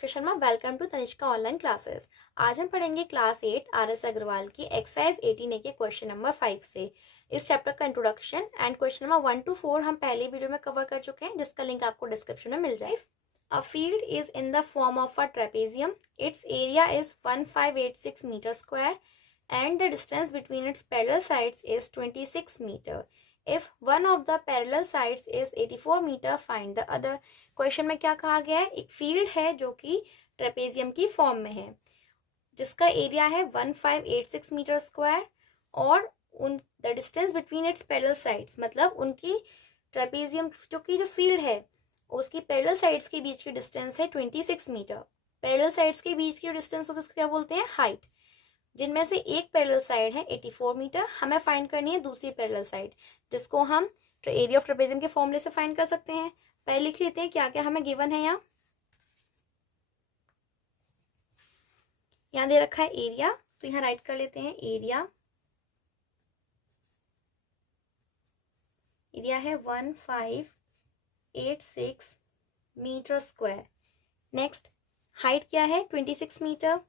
Tanishka Sharma. Welcome to Tanishka online classes. आज हम पढ़ेंगे क्लास 8 RS अग्रवाल की एक्सरसाइज 18A के क्वेश्चन नंबर 5 से। इस चैप्टर का introduction and question number 1 to 4 हम पहले वीडियो में कवर कर चुके हैं, जिसका लिंक आपको डिस्क्रिप्शन में मिल जाए। A field is in the form of a trapezium. Its area is 1586 metre square and the distance between its parallel sides is 26 metre. If one of the parallel sides is 84 metre, find the other. Question में क्या कहा गया है, एक field है जो कि trapezium की फॉर्म में है, जिसका एरिया है 1586 मीटर स्क्वायर और उन the distance between its parallel sides, मतलब उनकी ट्रेपेजियम जो फील्ड है उसकी पैरेलल साइड्स के बीच की डिस्टेंस है 26 मीटर। पैरेलल साइड्स के बीच की डिस्टेंस होती है उसको क्या बोलते हैं, हाइट, जिनमें से एक पैरेलल साइड है 84 मीटर। हमें फाइंड करनी है दूसरी पैरेलल साइड, जिसको हम एरिया ऑफ ट्रेपेजियम के फॉर्मूले से फाइंड कर सकते हैं। पहले लिख लेते हैं क्या क्या हमें गिवन है। यहाँ दे रखा है एरिया, तो यहाँ राइट कर लेते हैं एरिया है 1586 मीटर स्क्वायर। नेक्स्ट हाइट क्या है 26 मीटर।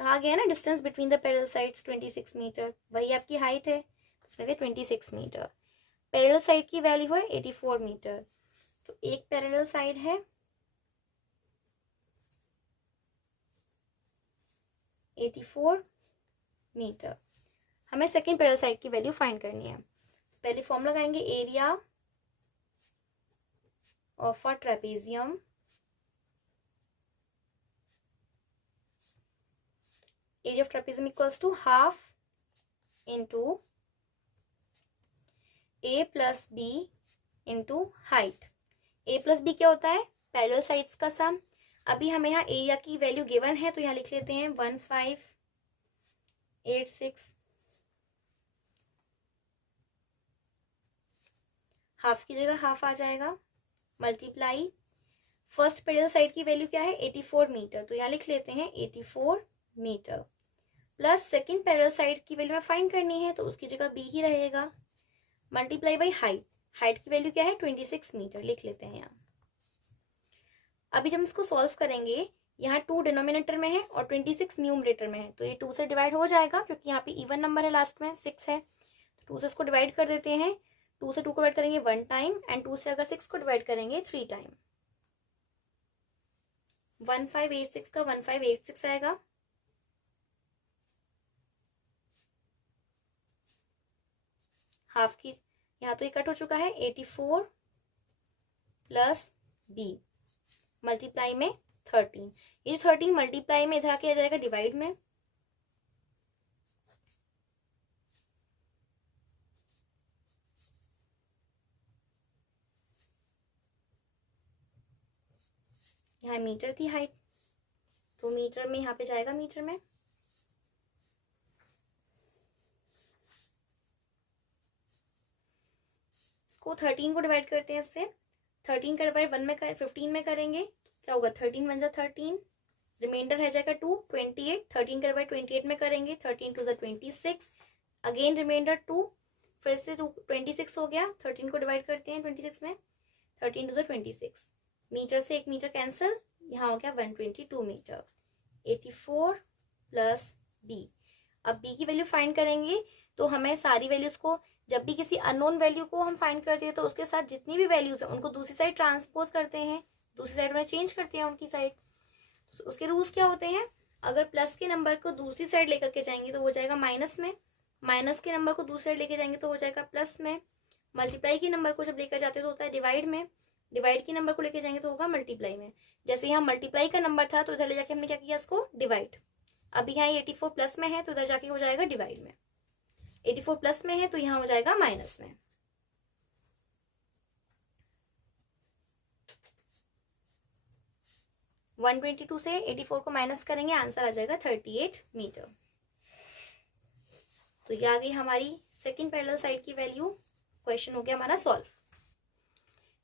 कहा गया ना distance between the parallel sides 26 metre, वही आपकी हाइट है, उसमें से 26 मीटर। पैरेलल साइड की वैल्यू है 84 मीटर, तो एक पैरेलल साइड है 84 मीटर। हमें सेकेंड पैरेलल साइड की वैल्यू फाइंड करनी है। पहले फॉर्म लगाएंगे area of a trapezium equals to half into A plus B into height. A plus B क्या होता है, पैरेलल साइड्स का सम। अभी हमें यहाँ एरिया की वैल्यू गिवन है, तो यहाँ लिख लेते हैं 1586, हाफ की जगह हाफ आ जाएगा, मल्टीप्लाई फर्स्ट पैरेलल साइड की वैल्यू क्या है 84 मीटर, तो यहाँ लिख लेते हैं 84 metre, plus second parallel side की वैल्यू फाइंड करनी है, तो उसकी जगह बी ही रहेगा, मल्टीप्लाई बाई हाइट। हाइट की वैल्यू क्या है 26 मीटर, लिख लेते हैं यहाँ। अभी जब इसको सॉल्व करेंगे, यहाँ 2 डिनोमिनेटर में है और 26 न्यूमरेटर में है, तो ये 2 से डिवाइड हो जाएगा, क्योंकि यहाँ पे इवन नंबर है, लास्ट में 6 है, तो 2 से इसको डिवाइड कर देते हैं। 2 से 2 को डिवाइड करेंगे 1 टाइम, एंड 2 से अगर 6 को डिवाइड करेंगे 3 टाइम। 1586 का 1586 आएगा, हाफ की यहाँ तो ये कट हो चुका है 84 प्लस बी मल्टीप्लाई में 13। ये 13 मल्टीप्लाई में इधर आके आ जाएगा डिवाइड में, यहाँ मीटर थी हाइट, तो मीटर में यहाँ पे जाएगा मीटर में। इसको 13 को डिवाइड करते हैं इससे, 13 का डिवाइड 1 में 15 में करेंगे, क्या होगा 13 बन जा 13, रिमाइंडर रह जाएगा 2, 28। 13 का डिवाइड 28 में करेंगे, 13 टू 26, अगेन रिमाइंडर 2, फिर से 26 हो गया। 13 को डिवाइड करते हैं 26 में, 13 टू 26, मीटर से 1 मीटर कैंसिल, यहाँ हो गया 122 मीटर। 84 plus b. अब बी की वैल्यू फाइंड करेंगे, तो हमें सारी वैल्यूज को, जब भी किसी अननोन वैल्यू को हम फाइंड करते हैं, तो उसके साथ जितनी भी वैल्यूज है उनको दूसरी साइड ट्रांसपोज करते हैं, दूसरी साइड में चेंज करते हैं उनकी साइड। तो उसके रूल्स क्या होते हैं, अगर प्लस के नंबर को दूसरी साइड लेकर के जाएंगे तो हो जाएगा माइनस में, माइनस के नंबर को दूसरी साइड लेके जाएंगे तो हो जाएगा प्लस में, मल्टीप्लाई के नंबर को जब लेकर जाते तो होता है डिवाइड में, डिवाइड के नंबर को लेकर जाएंगे तो होगा मल्टीप्लाई में। जैसे यहाँ मल्टीप्लाई का नंबर था, तो इधर ले जाके हमने क्या किया, इसको डिवाइड। अभी यहाँ 84 प्लस में है, तो इधर जाके हो जाएगा डिवाइड में। 84 प्लस में है, तो यहाँ हो जाएगा माइनस में। वन 122 से 84 को माइनस करेंगे, आंसर आ जाएगा 38 मीटर। तो ये आ गई हमारी सेकेंड पैरेलल साइड की वैल्यू। क्वेश्चन हो गया हमारा solve.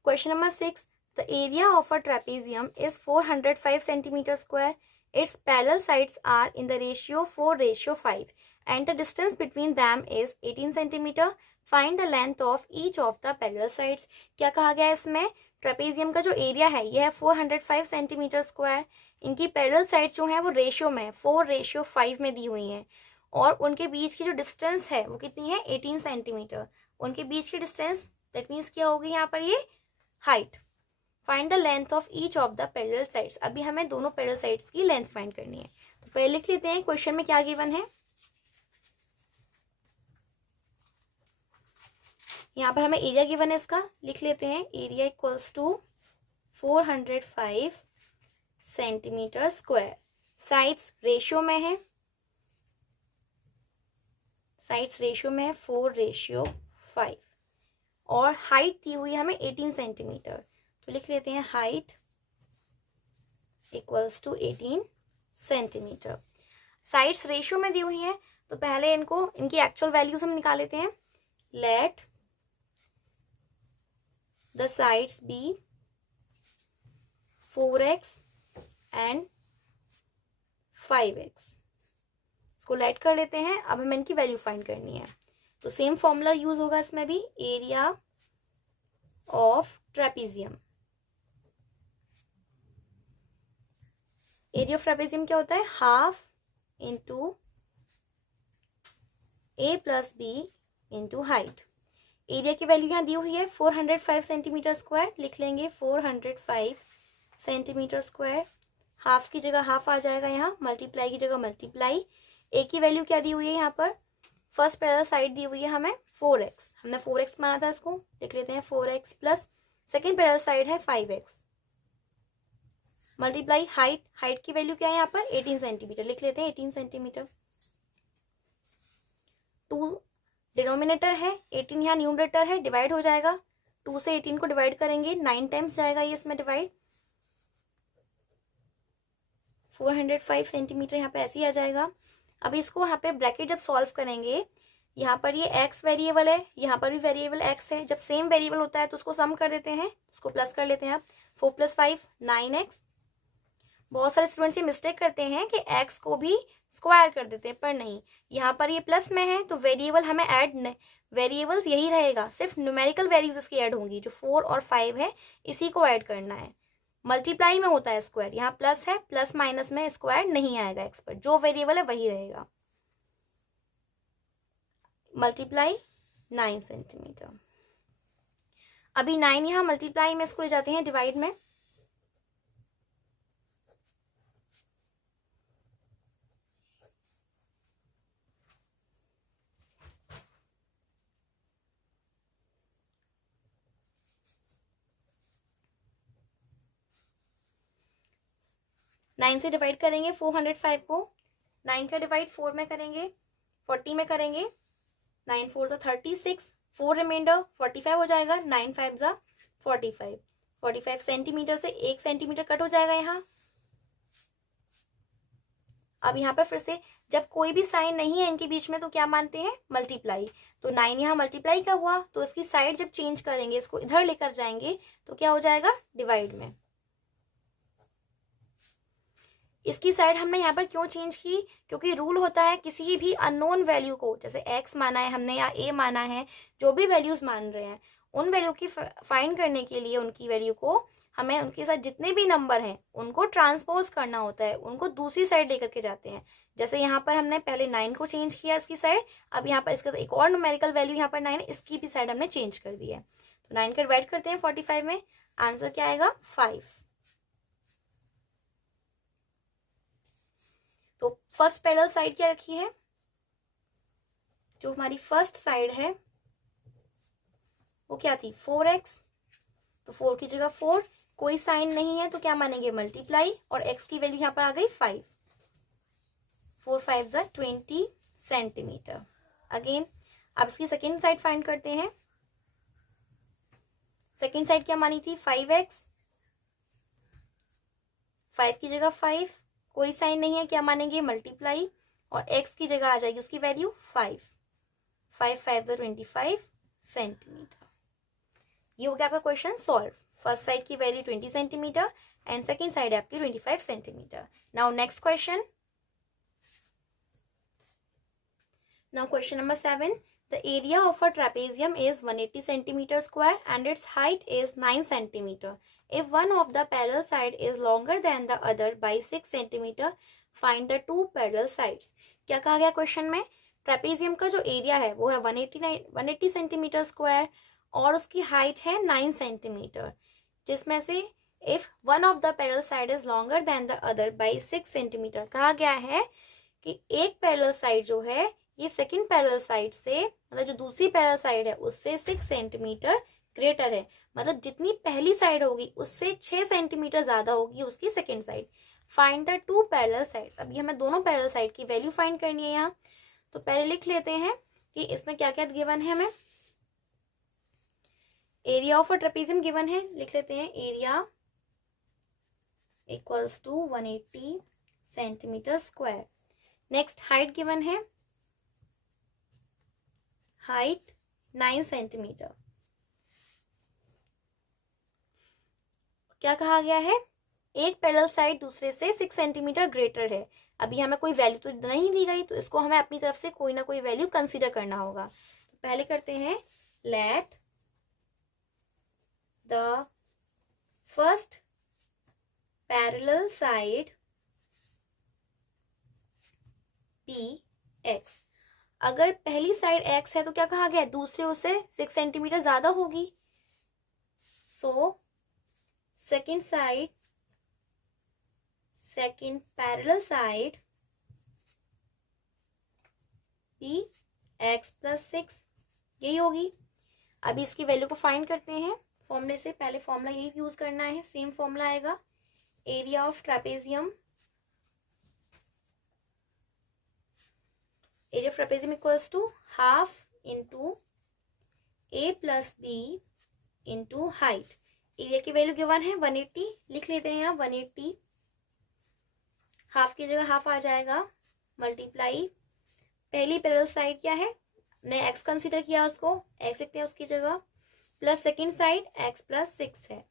Question number 6, the area of a trapezium is 405 centimetre square. Its parallel sides are in the ratio 4:5 and the distance between them is 18 centimeter. Find the length of each of the parallel sides. क्या कहा गया है इसमें, trapezium का जो area है ये है 405 सेंटीमीटर स्क्वायर। इनकी पैरेलल साइड जो है वो रेशियो में 4:5 में दी हुई हैं, और उनके बीच की जो डिस्टेंस है वो कितनी है 18 सेंटीमीटर। उनके बीच की डिस्टेंस दैट मीन्स क्या होगी यहाँ पर ये height. Find the length of each of the parallel sides. अभी हमें दोनों पैरेलल साइड्स की लेंथ फाइंड करनी है। तो पहले लिख लेते हैं क्वेश्चन में क्या गिवन है। यहाँ पर हमें एरिया गिवन है, इसका लिख लेते हैं। Area equals to 405 centimetre square. Sides ratio में है, साइड्स रेशियो में है 4:5, और हाइट दी हुई है हमें 18 सेंटीमीटर। तो लिख लेते हैं height equals to 18 centimetre. Sides ratio में दी हुई हैं, तो पहले इनको इनकी एक्चुअल वैल्यूज हम निकाल लेते हैं। Let the sides be 4x and 5x। इसको लेट कर लेते हैं। अब हमें इनकी वैल्यू फाइंड करनी है, तो सेम फॉर्मूला यूज होगा इसमें भी। Area of trapezium, area of trapezium क्या होता है, half into a plus B into height. Area की वैल्यू यहाँ दी हुई है 405 सेंटीमीटर स्क्वायर, लिख लेंगे 405 सेंटीमीटर स्क्वायर। हाफ की जगह हाफ आ जाएगा यहाँ, मल्टीप्लाई की जगह मल्टीप्लाई। ए की वैल्यू क्या दी हुई है यहाँ पर, फर्स्ट पैरेलल साइड दी हुई है हमें 4x, हमने 4x माना था, इसको लिख लेते हैं 4x plus second parallel side है 5x मल्टीप्लाई हाइट। हाइट की वैल्यू क्या है यहाँ पर 18 सेंटीमीटर, लिख लेते हैं 18 सेंटीमीटर। 2 डिनोमिनेटर है, 18 यहाँ न्यूमरेटर है, डिवाइड हो जाएगा। 2 से 18 को डिवाइड करेंगे 9 टाइम्स जाएगा ये इसमें डिवाइड। 405 सेंटीमीटर यहाँ पे ऐसे ही आ जाएगा। अब इसको यहाँ पे ब्रैकेट जब सॉल्व करेंगे, यहाँ पर ये x वेरिएबल है, यहाँ पर भी वेरिएबल x है। जब सेम वेरिएबल होता है तो उसको सम कर देते हैं, उसको प्लस कर लेते हैं। आप 4 + 5 9x। बहुत सारे स्टूडेंट्स ये मिस्टेक करते हैं कि x को भी स्क्वायर कर देते हैं, पर नहीं, यहाँ पर ये प्लस में है तो वेरिएबल हमें ऐड, वेरिएबल्स यही रहेगा, सिर्फ न्यूमेरिकल वैल्यूज इसकी ऐड होंगी। जो 4 और 5 है इसी को ऐड करना है। मल्टीप्लाई में होता है स्क्वायर, यहाँ प्लस है, प्लस माइनस में स्क्वायर नहीं आएगा x पर, जो वेरिएबल है वही रहेगा। Multiply 9 centimetre. अभी 9 यहाँ मल्टीप्लाई में, इसको ले जाते हैं डिवाइड में। नाइन से डिवाइड करेंगे 405 को, 9 का डिवाइड 4 में करेंगे, 40 में करेंगे। 9 4 ज़ा 36, 4 रिमाइंडर 45 हो जाएगा। 9 5 ज़ा 45, 45 सेंटीमीटर से 1 सेंटीमीटर कट हो जाएगा यहाँ। अब यहाँ पर फिर से जब कोई भी साइन नहीं है इनके बीच में तो क्या मानते हैं, मल्टीप्लाई। तो 9 यहाँ मल्टीप्लाई का हुआ, तो इसकी साइड जब चेंज करेंगे, इसको इधर लेकर जाएंगे तो क्या हो जाएगा, डिवाइड में। इसकी साइड हमने यहाँ पर क्यों चेंज की, क्योंकि रूल होता है किसी भी अननोन वैल्यू को, जैसे x माना है हमने या a माना है, जो भी वैल्यूज मान रहे हैं उन वैल्यू की फाइंड करने के लिए उनकी वैल्यू को हमें उनके साथ जितने भी नंबर हैं उनको ट्रांसपोज करना होता है, उनको दूसरी साइड लेकर के जाते हैं। जैसे यहाँ पर हमने पहले 9 को चेंज किया इसकी साइड, अब यहाँ पर इसका एक और न्यूमेरिकल वैल्यू यहाँ पर 9 है, इसकी भी साइड हमने चेंज कर दी है। तो 9 का डिवाइड करते हैं 45 में, आंसर क्या आएगा 5। तो फर्स्ट पैरेलल साइड क्या रखी है, जो हमारी फर्स्ट साइड है वो क्या थी 4x, तो 4 की जगह 4, कोई साइन नहीं है तो क्या मानेंगे मल्टीप्लाई, और x की वैल्यू यहाँ पर आ गई 5। 4 5 ज़ा 20 सेंटीमीटर। अगेन अब इसकी सेकेंड साइड फाइंड करते हैं। सेकेंड साइड क्या मानी थी 5x, 5 की जगह 5, कोई साइन नहीं है, क्या मानेंगे मल्टीप्लाई, और x की जगह आ जाएगी उसकी वैल्यू 5। 5 5 ज़ा 25 सेंटीमीटर। ये हो गया आपका क्वेश्चन सॉल्व। फर्स्ट साइड की value 20 centimetre and second side है आपकी 25 centimetre. Now next question, now question number 7। The area of a trapezium is 180 centimeter square and its height is 9 centimeter. If one of the parallel side is longer than the other by 6 centimeter, find the two parallel sides. क्या कहा गया question में? Trapezium का जो area है वो है 180 centimetre square और उसकी हाइट है 9 सेंटीमीटर, जिसमें से if one of the parallel side is longer than the other by 6 centimetre, कहा गया है कि एक पैरेलल साइड जो है ये सेकंड पैरेलल साइड से, मतलब जो दूसरी पैरेलल साइड है उससे 6 सेंटीमीटर ग्रेटर है, मतलब जितनी पहली साइड होगी उससे 6 सेंटीमीटर ज्यादा होगी उसकी second side. Find the two parallel sides. अभी हमें दोनों पैरेलल साइड की वैल्यू फाइंड करनी है यहाँ. तो पहले लिख लेते हैं कि इसमें क्या क्या गिवन है. हमें area of a trapezium given है, लिख लेते हैं area equals to 180 centimetre square. Next height given है, हाइट 9 सेंटीमीटर. क्या कहा गया है? एक पैरेलल साइड दूसरे से 6 सेंटीमीटर ग्रेटर है. अभी हमें कोई वैल्यू तो नहीं दी गई, तो इसको हमें अपनी तरफ से कोई ना कोई वैल्यू कंसीडर करना होगा. तो पहले करते हैं, let the first parallel side B x. अगर पहली साइड x है तो क्या कहा गया? दूसरे उससे 6 सेंटीमीटर ज्यादा होगी. So second side, second parallel side be x plus 6 यही होगी. अभी इसकी वैल्यू को फाइंड करते हैं फॉर्मूले से. पहले फॉर्मूला यही यूज करना है, सेम फॉर्मूला आएगा. Area of trapezium, area of trapezium equals to half into a plus B into height. Area की वैल्यू गिवन है 180, लिख लेते हैं यहाँ 180. हाफ की जगह हाफ आ जाएगा, मल्टीप्लाई पहली पैरेलल साइड क्या है, हमने x कंसीडर किया, उसको x लिखते हैं उसकी जगह, plus second side x plus 6 है,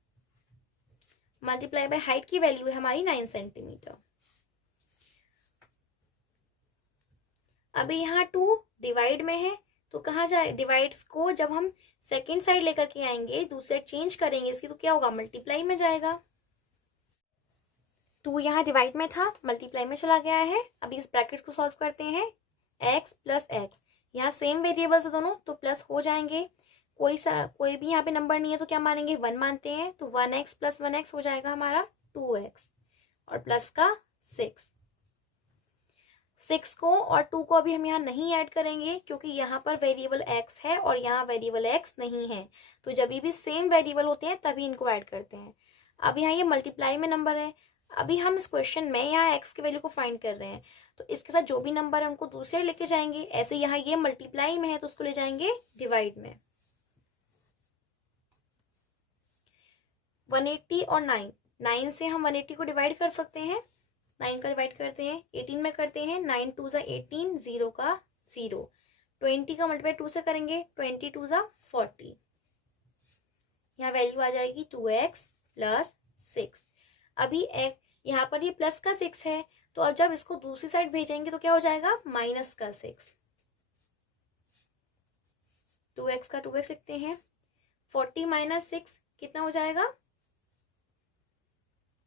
मल्टीप्लाई बाय हाइट की वैल्यू है हमारी 9 सेंटीमीटर. अभी यहाँ 2 डिवाइड में है, तो कहाँ जाए, डिवाइड्स को जब हम सेकेंड साइड लेकर के आएंगे, दूसरे चेंज करेंगे इसकी, तो क्या होगा, मल्टीप्लाई में जाएगा. 2 यहाँ डिवाइड में था, मल्टीप्लाई में चला गया है. अभी इस ब्रैकेट को सॉल्व करते हैं. x प्लस एक्स, यहाँ सेम वेरिएबल्स है दोनों, तो प्लस हो जाएंगे. कोई भी यहाँ पे नंबर नहीं है तो क्या मानेंगे, 1 मानते हैं. तो 1x प्लस 1x हो जाएगा हमारा 2x और प्लस का 6 को और 2 को अभी हम यहाँ नहीं ऐड करेंगे क्योंकि यहाँ पर वेरिएबल x है और यहाँ वेरिएबल x नहीं है. तो जब भी सेम वेरिएबल होते हैं तभी इनको ऐड करते हैं. अब यहाँ ये मल्टीप्लाई में नंबर है. अभी हम इस क्वेश्चन में यहाँ x की वैल्यू को फाइंड कर रहे हैं, तो इसके साथ जो भी नंबर है उनको दूसरे लेके जाएंगे. ऐसे यहाँ ये मल्टीप्लाई में है तो उसको ले जाएंगे डिवाइड में. 180 और 9 से हम 180 को डिवाइड कर सकते हैं. 9 का डिवाइड करते हैं, 18 में करते हैं. 9 2 ज़ा 18, 0 का 0. 20 का मल्टीप्लाई 2 से करेंगे, 20 2 ज़ा 40. यहाँ वैल्यू आ जाएगी 2x प्लस 6. अभी यहाँ पर ये प्लस का 6 है, तो अब जब इसको दूसरी साइड भेजेंगे तो क्या हो जाएगा, माइनस का 6. 2x का 2x लिखते हैं. 40 माइनस 6 कितना हो जाएगा,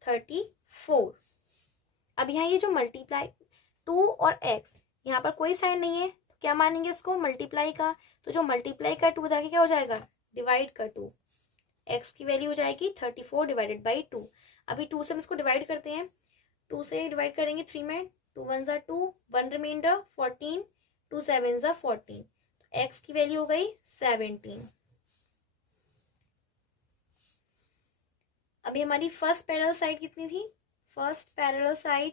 34. अब यहाँ ये जो मल्टीप्लाई 2 और x, यहाँ पर कोई साइन नहीं है तो क्या मानेंगे इसको, मल्टीप्लाई का. तो जो मल्टीप्लाई का 2 जाके क्या हो जाएगा, डिवाइड का 2. x की वैल्यू हो जाएगी 34 डिवाइडेड बाई 2. अभी 2 से हम इसको डिवाइड करते हैं. 2 से डिवाइड करेंगे 3 में, 2 1 ज़ा 2, 1 रिमाइंडर 14, 2 7 ज़ा 14. तो x की वैल्यू हो गई 17. अभी हमारी फर्स्ट पैरेलल साइड कितनी थी, फर्स्ट पैरेलल साइड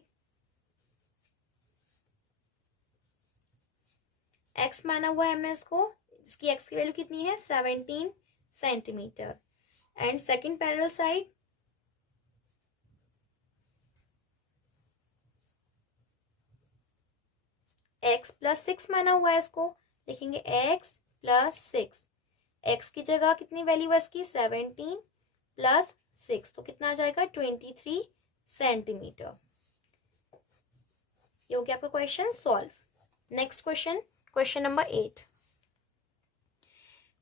x माना हुआ है हमने इसको, जिसकी x की वैल्यू कितनी है 17 centimetre. And second parallel side x plus 6 माना हुआ है इसको, लिखेंगे x प्लस 6. x की जगह कितनी वैल्यू है इसकी, 17 प्लस 6, तो कितना आ जाएगा 23 सेंटीमीटर. ये हो गया आपका question solve. Next question, question number 8.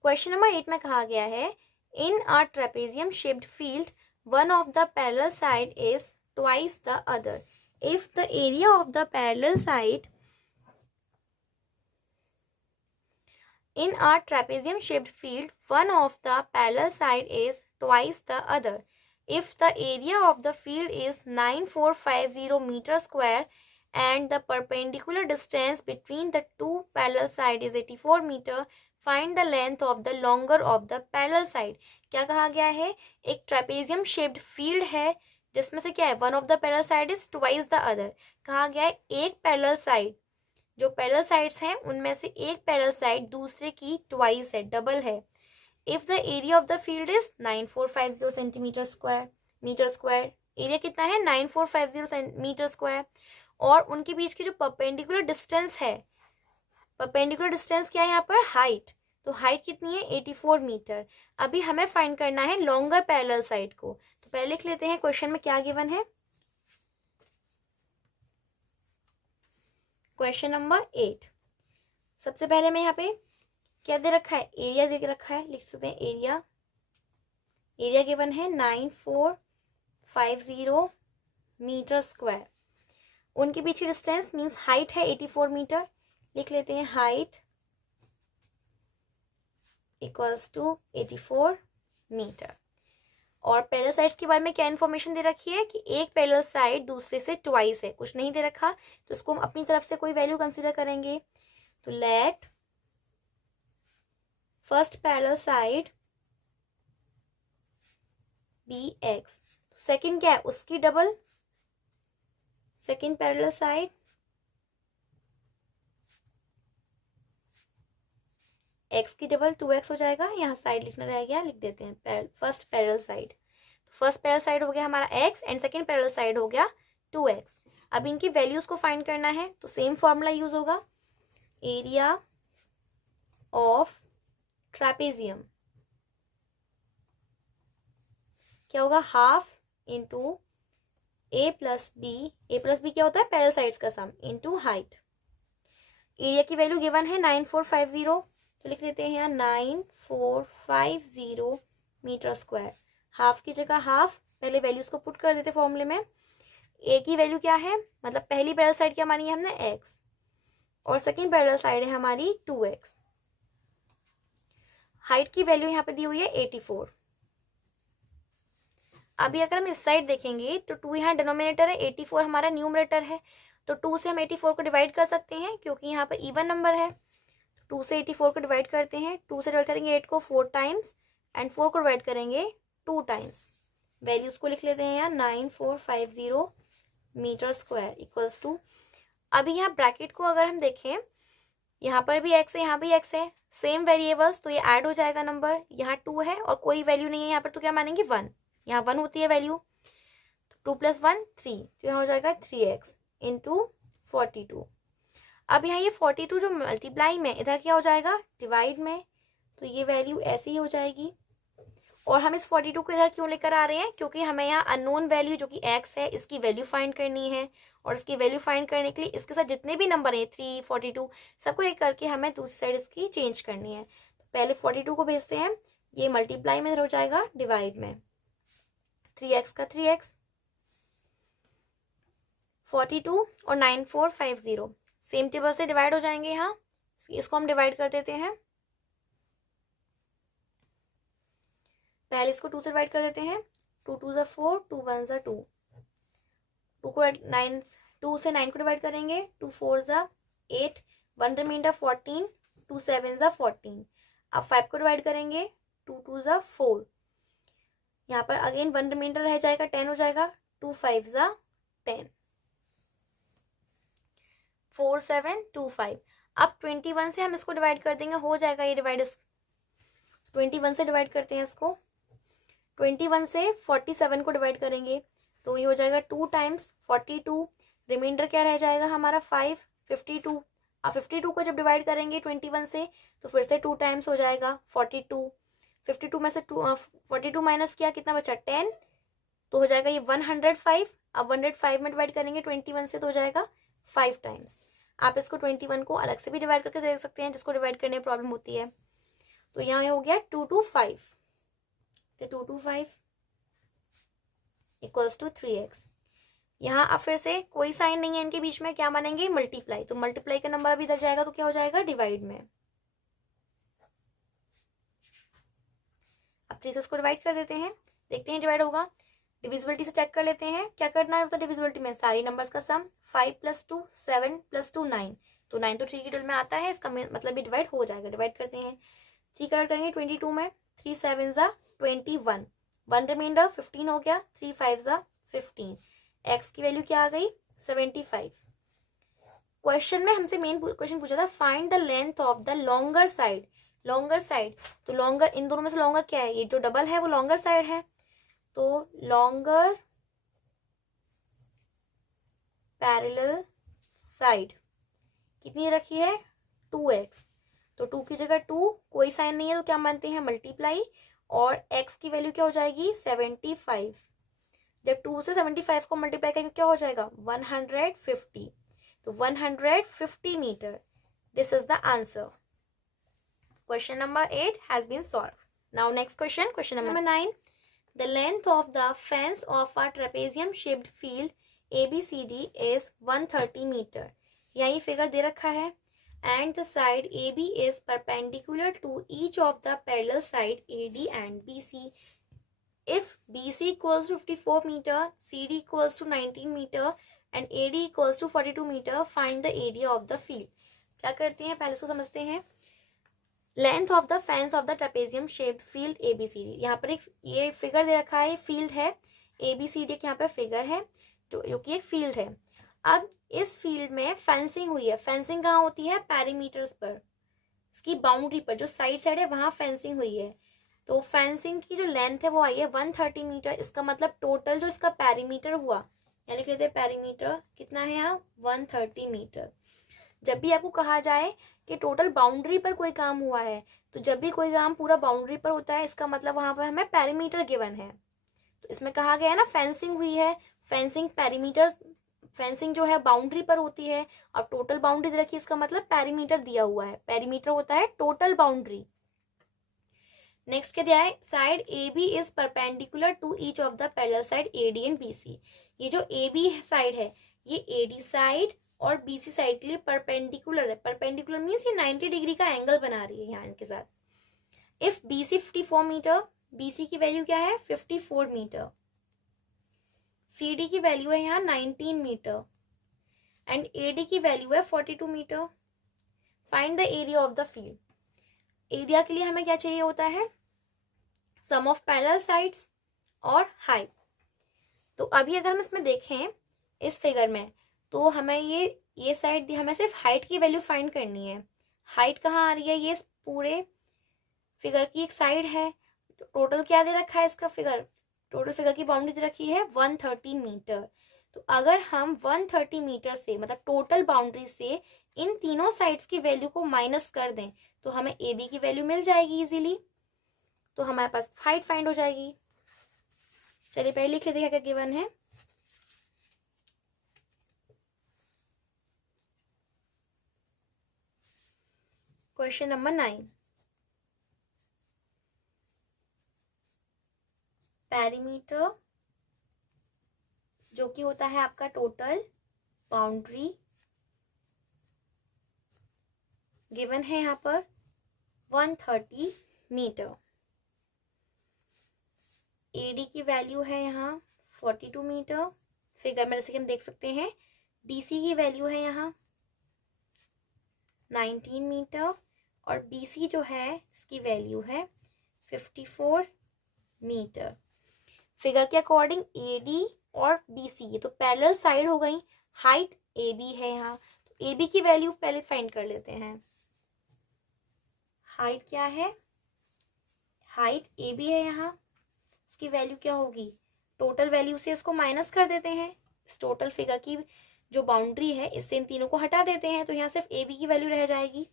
Question number 8 में कहा गया है in a trapezium shaped field one of the parallel side is twice the other if the area of the parallel side in a trapezium shaped field one of the parallel side is twice the other if the area of the field is 9450 meter square and the perpendicular distance between the two parallel side is 84 meter find the length of the longer of the parallel side। क्या कहा गया है, एक trapezium shaped field है जिसमें से क्या है, one of the parallel side is twice the other. कहा गया है एक पैरेलल साइड, जो पैरेलल साइड्स हैं उनमें से एक पैरेलल साइड दूसरे की ट्वाइस है, डबल है। If the area of the field is 9450 centimetre square, metre square, area कितना है 9450 मीटर स्क्वायर, और उनके बीच की जो परपेंडिकुलर डिस्टेंस है, परपेंडिकुलर डिस्टेंस क्या है यहाँ पर, हाइट, तो हाइट कितनी है 84 मीटर। अभी हमें फाइंड करना है लॉन्गर पैरेलल साइड को, तो पहले लिख लेते हैं क्वेश्चन में क्या गिवन है। क्वेश्चन नंबर 8, सबसे पहले मैं यहाँ पे क्या दे रखा है, एरिया दे रखा है, लिख सकते हैं एरिया, एरिया गिवन है 9450 मीटर स्क्वायर, उनके बीच की डिस्टेंस मींस हाइट है 84 मीटर, लिख लेते हैं हाइट इक्वल्स टू 84 मीटर। और पैरेलल साइड्स के बारे में क्या इन्फॉर्मेशन दे रखी है कि एक पैरेलल साइड दूसरे से ट्वाइस है, कुछ नहीं दे रखा, तो इसको हम अपनी तरफ से कोई वैल्यू कंसीडर करेंगे। तो let first parallel side B X, second क्या है उसकी double, second parallel side X की डबल 2x हो जाएगा, यहाँ साइड लिखना रह गया, लिख देते हैं फर्स्ट पैरेलल साइड। तो फर्स्ट पैरेलल साइड हो गया हमारा x and second parallel side हो गया 2x। अब इनकी वैल्यूज को फाइंड करना है, तो सेम फॉर्मूला यूज होगा, एरिया ऑफ ट्रेपेजियम क्या होगा, half into a plus B क्या होता है पैरेलल साइड्स का सम, इंटू हाइट। एरिया की वैल्यू गिवन है 9450, तो लिख लेते हैं यहाँ 9450 मीटर स्क्वायर, हाफ की जगह हाफ, पहले वैल्यूज को पुट कर देते फॉर्मूले में। ए की वैल्यू क्या है, मतलब पहली पैरेलल साइड क्या मानी है हमने x, और सेकेंड पैरेलल साइड है हमारी 2x। हाइट की वैल्यू यहाँ पे दी हुई है 84। अभी अगर हम इस साइड देखेंगे तो 2 यहाँ डिनोमिनेटर है, 84 हमारा न्यूमरेटर है, तो 2 से हम 84 को डिवाइड कर सकते हैं क्योंकि यहाँ पे इवन नंबर है। 2 से 84 को डिवाइड करते हैं, 2 से डिवाइड करेंगे 8 को 4 टाइम्स एंड 4 को डिवाइड करेंगे 2 टाइम्स। वैल्यूज को लिख लेते हैं यहाँ 9450 मीटर स्क्वायर इक्वल्स टू, अभी यहाँ ब्रैकेट को अगर हम देखें, यहाँ पर भी x है, यहाँ भी x है, सेम वेरिएबल्स, तो ये ऐड हो जाएगा नंबर, यहाँ 2 है और कोई वैल्यू नहीं है यहाँ पर, तो क्या मानेंगे 1, यहाँ 1 होती है वैल्यू, तो 2 + 1 3, तो यहाँ हो जाएगा 3x इंटू 42। अब यहाँ ये 42 जो मल्टीप्लाई में, इधर क्या हो जाएगा डिवाइड में, तो ये वैल्यू ऐसे ही हो जाएगी। और हम इस 42 को इधर क्यों लेकर आ रहे हैं, क्योंकि हमें यहाँ अननोन वैल्यू जो कि x है इसकी वैल्यू फाइंड करनी है, और इसकी वैल्यू फाइंड करने के लिए इसके साथ जितने भी नंबर हैं 3, 42 सबको एक करके हमें दूसरी साइड इसकी चेंज करनी है। तो पहले 42 को भेजते हैं, ये मल्टीप्लाई में इधर हो जाएगा डिवाइड में, 3x का 3x, 42 और 9450 सेम टेबल से डिवाइड हो जाएंगे, यहाँ इसको हम डिवाइड कर देते हैं, पहले इसको 2 से डिवाइड कर देते हैं, 2 2 ज़ा 4, 2 1 ज़ा 2, 2 को 9, 2 से 9 को डिवाइड करेंगे, 2 4 ज़ा 8, 1 रिमाइंडर 14, 2 7 ज़ा 14। अब 5 को डिवाइड करेंगे, 2 2 ज़ा 4, यहाँ पर अगेन 1 रिमाइंडर रह जाएगा, 10 हो जाएगा, 2 5 ज़ा 10, 4 7 2 5। अब 21 से हम इसको डिवाइड कर देंगे, हो जाएगा ये डिवाइड, 21 से डिवाइड करते हैं इसको, 21 से 47 को डिवाइड करेंगे, तो ये हो जाएगा 2 टाइम्स 42, रिमाइंडर क्या रह जाएगा हमारा 5, 52। अब 52 को जब डिवाइड करेंगे 21 से, तो फिर से 2 टाइम्स हो जाएगा 42, 52 में से 42 माइनस किया, कितना बचा 10, तो हो जाएगा ये 105। अब 105 में डिवाइड करेंगे 21 से, तो हो जाएगा 5 टाइम्स। आप इसको 21 को अलग से भी डिवाइड करके देख सकते हैं, जिसको डिवाइड करने में प्रॉब्लम होती है। तो यहाँ हो गया 2 to 5, तो 2 to 5 इक्वल्स टू 3x। यहाँ अब फिर से कोई साइन नहीं है इनके बीच में, क्या बनेंगे, मल्टीप्लाई। तो मल्टीप्लाई का नंबर अभी इधर जाएगा तो क्या हो जाएगा, डिवाइड में। अब 3 से इसको डिवाइड कर देते हैं, देखते हैं डिवाइड होगा। डिविजिबिलिटी से चेक कर लेते हैं, क्या करना है तो डिविजिबिलिटी में सारी नंबर्स का सम, 5 + 2 7 + 2 9, तो 9 तो 3 की टोल में आता है, इसका मतलब ये डिवाइड हो जाएगा। डिवाइड करते हैं, 3 कलर करेंगे 22 में, 3 7 ज़ा 21, 1 रिमाइंडर 15 हो गया, 3 5 ज़ा 15। एक्स की वैल्यू क्या आ गई, 75। क्वेश्चन में हमसे मेन क्वेश्चन पूछा था, find the length of the longer side. Longer side, तो लॉन्गर, इन दोनों में से लॉन्गर क्या है, ये जो डबल है वो लॉन्गर साइड है, तो लॉन्गर पैरेलल साइड कितनी रखी है, 2x। तो 2 की जगह 2, कोई साइन नहीं है तो क्या मानते हैं, मल्टीप्लाई, और x की वैल्यू क्या हो जाएगी, 75। जब 2 से 75 को मल्टीप्लाई करेंगे क्या हो जाएगा, 150, तो 150 metre. This is the answer. Question number 8 has been solve. Now next question, question number 9। The length of the fence of a trapezium shaped field ABCD is 130 meter. यहाँ ये फिगर दे रखा है, and the side AB is perpendicular to each of the parallel side AD and BC. If BC equals to 54 meter, CD equals to 19 meter and AD equals to 42 meter, find the area of the field. क्या करते हैं, पहले इसको समझते हैं। Length of the fence of the trapezium shaped field ABCD, यहाँ पर एक ये फिगर दे रखा है, फील्ड है ABCD, एक यहाँ पे फिगर है जो कि एक फील्ड है। अब इस फील्ड में फेंसिंग हुई है, फेंसिंग कहाँ होती है, पैरीमीटर्स पर, इसकी बाउंड्री पर, जो साइड है वहां फेंसिंग हुई है। तो फेंसिंग की जो लेंथ है वो आई है 130 मीटर। इसका मतलब टोटल जो इसका पैरीमीटर हुआ, यानी लिख लेते हैं पैरीमीटर कितना है यहाँ, 130 मीटर। जब भी आपको कहा जाए कि टोटल बाउंड्री पर कोई काम हुआ है, तो जब भी कोई काम पूरा बाउंड्री पर होता है, इसका मतलब वहां पर हमें पैरीमीटर गिवन है। तो इसमें कहा गया है ना, फेंसिंग हुई है, फेंसिंग पैरीमीटर, फेंसिंग जो है बाउंड्री पर होती है, और टोटल बाउंड्री दे रखी है, इसका मतलब पैरीमीटर दिया हुआ है। पैरीमीटर होता है टोटल बाउंड्री। नेक्स्ट क्या दिया है, side AB is perpendicular to each of the parallel side AD and BC। ये जो AB साइड है ये AD साइड और BC साइड के लिए परपेंडिकुलर है। परपेंडिकुलर मीन्स ये 90 डिग्री का एंगल बना रही है यहाँ इनके साथ। इफ BC 54 मीटर, BC की वैल्यू क्या है, 54 मीटर, CD की वैल्यू है यहाँ 19 मीटर एंड AD की वैल्यू है 42 metre. Find the area of the field. Area के लिए हमें क्या चाहिए होता है, सम ऑफ पैरेलल साइड्स और हाइट। तो अभी अगर हम इसमें देखें इस फिगर में, तो हमें ये साइड, हमें सिर्फ हाइट की वैल्यू फाइंड करनी है। हाइट कहाँ आ रही है, ये पूरे फिगर की एक साइड है। टोटल क्या दे रखा है इसका फिगर, टोटल फिगर की बाउंड्री दे रखी है 130 मीटर। तो अगर हम 130 मीटर से, मतलब टोटल बाउंड्री से, इन तीनों साइड्स की वैल्यू को माइनस कर दें तो हमें AB की वैल्यू मिल जाएगी इजीली। तो हमारे पास हाइट फाइंड हो जाएगी। चलिए पहले लिख लेते हैं क्या गिवन है। क्वेश्चन नंबर 9, पैरीमीटर जो कि होता है आपका टोटल बाउंड्री, गिवन है यहाँ पर 130 मीटर। AD की वैल्यू है यहाँ 42 मीटर, फिगर में जैसे कि हम देख सकते हैं। DC की वैल्यू है यहाँ 19 मीटर और BC जो है इसकी वैल्यू है 54 मीटर। फिगर के अकॉर्डिंग AD और BC ये तो पैरेलल साइड हो गई, हाइट AB है यहाँ, तो AB की वैल्यू पहले फाइंड कर लेते हैं। हाइट क्या है, हाइट AB है यहाँ, इसकी वैल्यू क्या होगी, टोटल वैल्यू से इसको माइनस कर देते हैं। इस टोटल फिगर की जो बाउंड्री है इससे इन तीनों को हटा देते हैं, तो यहाँ सिर्फ AB की वैल्यू रह जाएगी।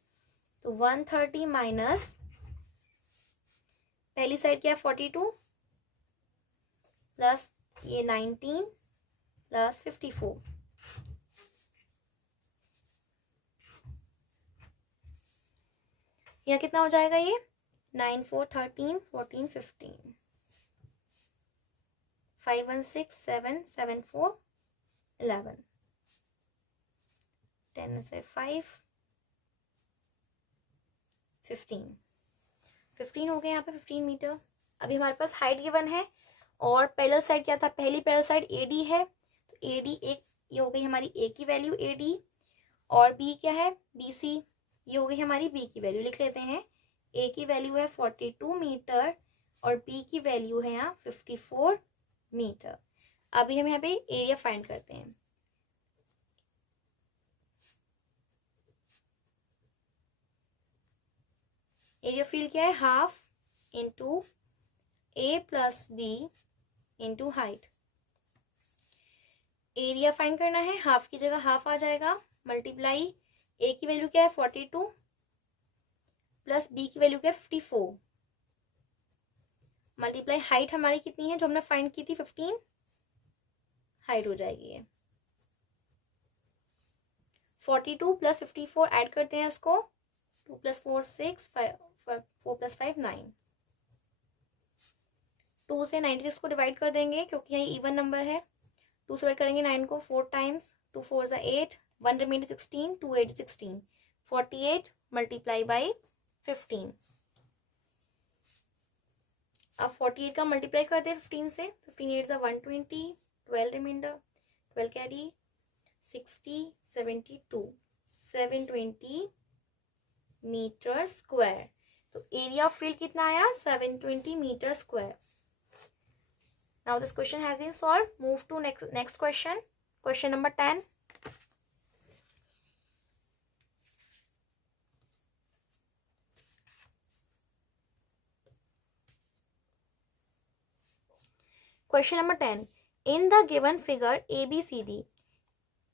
तो 130 माइनस पहली साइड क्या है 42 प्लस ये 19 प्लस 54, यहाँ कितना हो जाएगा, ये 9 4 13 14 15 5 1 6 7 7 4 11 10 5 15 हो गए यहाँ पे 15 मीटर। अभी हमारे पास हाइट गिवन है और पैरेलल साइड क्या था, पहली पैरेलल साइड AD है, तो AD एक, ये हो गई हमारी A की वैल्यू AD, और B क्या है BC, ये हो गई हमारी B की वैल्यू। लिख लेते हैं, A की वैल्यू है 42 मीटर और B की वैल्यू है यहाँ 54 मीटर। अभी हम यहाँ पे एरिया फाइंड करते हैं। एरिया फील्ड क्या है, half into A plus B into height. Area find करना है, हाफ की जगह हाफ आ जाएगा, मल्टीप्लाई A की वैल्यू क्या है 42 प्लस B की वैल्यू क्या है 54, मल्टीप्लाई हाइट हमारी कितनी है जो हमने फाइंड की थी 15, हाइट हो जाएगी ये 42 प्लस 54, ऐड करते हैं इसको, 2 प्लस 4 6, 4 प्लस 5 9, 2 से 96 को डिवाइड कर देंगे क्योंकि यहाँ इवन नंबर है, 2 से डिवाइड करेंगे 9 को 4 टाइम्स, 2 4 ज़ा 8, 1 रिमेन 16, 2 8 16, 48 मल्टीप्लाई बाई 15। अब 48 का मल्टीप्लाई कर दे 15 से, 15 8 ज़ा 120, 12 रिमाइंडर, 12 कैरी 60, 72, 720 मीटर स्क्वायर। तो एरिया ऑफ फील्ड कितना आया 720 metre square. Now this question has been solve. Move to next question, question number 10। Question number 10. In the given figure, ABCD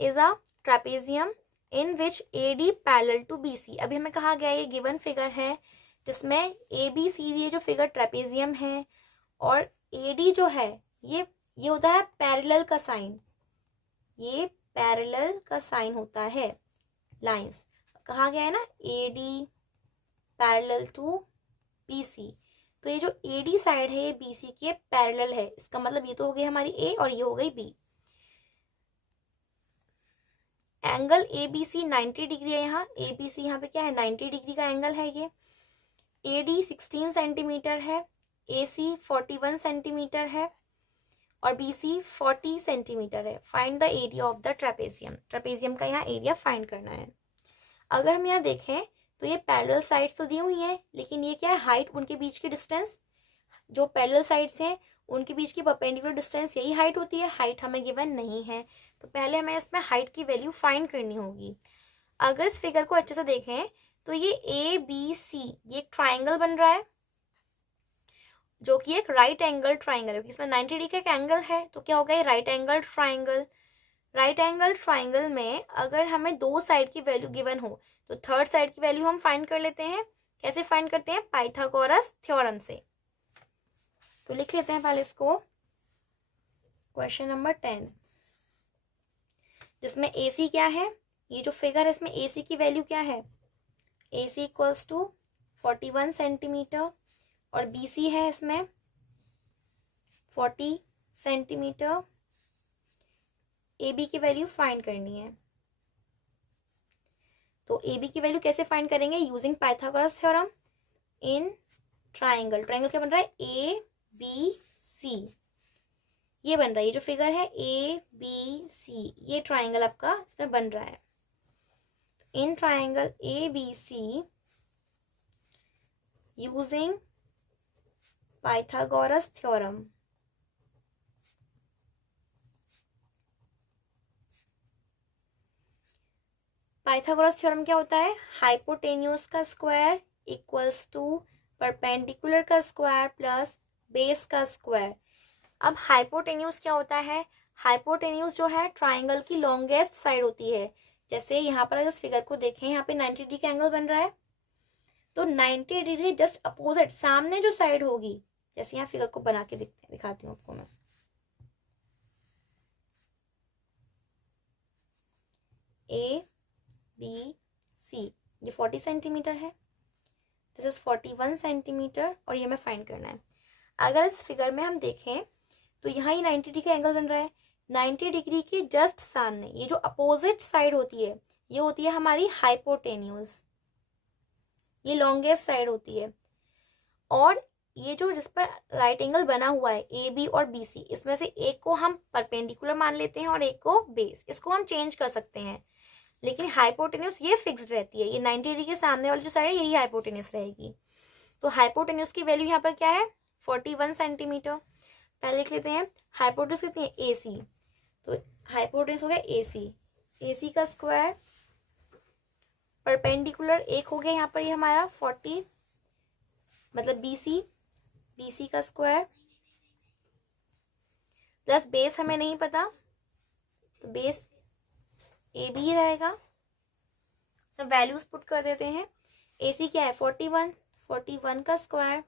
is a trapezium in which AD parallel to BC. अभी हमें कहा गया ये given figure है जिसमें ABCD ये जो figure trapezium है और AD जो है ये होता है पैरेलल का साइन, ये पैरेलल का साइन होता है, लाइंस कहा गया है ना, AD पैरेलल टू BC। तो ये जो AD साइड है ये BC की पैरेलल है, इसका मतलब ये तो हो गई हमारी A और ये हो गई B। एंगल ABC 90 डिग्री है, यहाँ ABC यहाँ पे क्या है 90 डिग्री का एंगल है ये। AD 16 सेंटीमीटर है, AC 41 सेंटीमीटर है और BC 40 सेंटीमीटर है। Find the area of the trapezium, trapezium का यहाँ एरिया फाइंड करना है। अगर हम यहाँ देखें तो ये पैरेलल साइड्स तो दी हुई हैं, लेकिन ये क्या है हाइट, उनके बीच की डिस्टेंस, जो पैरेलल साइड्स हैं उनके बीच की परपेंडिकुलर डिस्टेंस यही हाइट होती है। हाइट हमें गिवन नहीं है, तो पहले हमें इसमें हाइट की वैल्यू फाइंड करनी होगी। अगर इस फिगर को अच्छे से देखें तो ये ABC ये एक ट्राइंगल बन रहा है जो कि एक राइट एंगल ट्राइंगल है, इसमें 90 डिग्री का एक एंगल है, तो क्या होगा ये right angle triangle. Right angle triangle में अगर हमें दो साइड की वैल्यू गिवन हो तो थर्ड साइड की वैल्यू हम फाइंड कर लेते हैं। कैसे फाइंड करते हैं, पाइथागोरस थ्योरम से। तो लिख लेते हैं पहले इसको, क्वेश्चन नंबर 10 जिसमें AC क्या है, ये जो फिगर है इसमें AC की वैल्यू क्या है, AC इक्वल्स टू 41 सेंटीमीटर और BC है इसमें 40 सेंटीमीटर। AB की वैल्यू फाइंड करनी है, तो AB की वैल्यू कैसे फाइंड करेंगे, using Pythagoras theorem in triangle. Triangle क्या बन रहा है ABC, ये बन रहा है, ये जो फिगर है ABC ये ट्राइंगल आपका इसमें बन रहा है। In triangle ABC using Pythagoras theorem, Pythagoras theorem क्या होता है, हाइपोटेन्यूज का स्क्वायर इक्वल्स टू परपेंडिकुलर का स्क्वायर प्लस बेस का स्क्वायर। अब हाइपोटेन्यूज क्या होता है, हाइपोटेन्यूज जो है ट्राइंगल की लॉन्गेस्ट साइड होती है। जैसे यहाँ पर अगर इस फिगर को देखें, यहाँ पे 90 डिग्री का एंगल बन रहा है, तो 90 डिग्री जस्ट अपोजिट सामने जो साइड होगी, जैसे यहाँ फिगर को बना के दिखाती हूँ आपको मैं, ABC ये 40 सेंटीमीटर है, दिस इज 41 सेंटीमीटर और ये हमें फाइंड करना है। अगर इस फिगर में हम देखें तो यहाँ ये 90 डिग्री का एंगल बन रहा है। 90 डिग्री के जस्ट सामने ये जो अपोजिट साइड होती है ये होती है हमारी हाइपोटेन्यूज, ये लॉन्गेस्ट साइड होती है। और ये जो जिस पर राइट एंगल बना हुआ है ए बी और बी सी, इसमें से एक को हम परपेंडिकुलर मान लेते हैं और एक को बेस। इसको हम चेंज कर सकते हैं, लेकिन हाइपोटेन्यूज ये फिक्स्ड रहती है। ये 90 डिग्री के सामने वाली जो साइड है यही हाइपोटेन्यूज रहेगी। तो हाइपोटेन्यूज की वैल्यू यहाँ पर क्या है 41 सेंटीमीटर। पहले लिख लेते हैं हाइपोटेन्यूज कितनी है ए सी, तो हाइपोटेन्यूज हो गया ए सी, ए सी का स्क्वायर परपेंडिकुलर एक हो गया यहाँ पर ये हमारा 40 मतलब बी सी का स्क्वायर प्लस बेस हमें नहीं पता तो बेस ए बी रहेगा। सब वैल्यूज पुट कर देते हैं। ए सी क्या है 41 का स्क्वायर,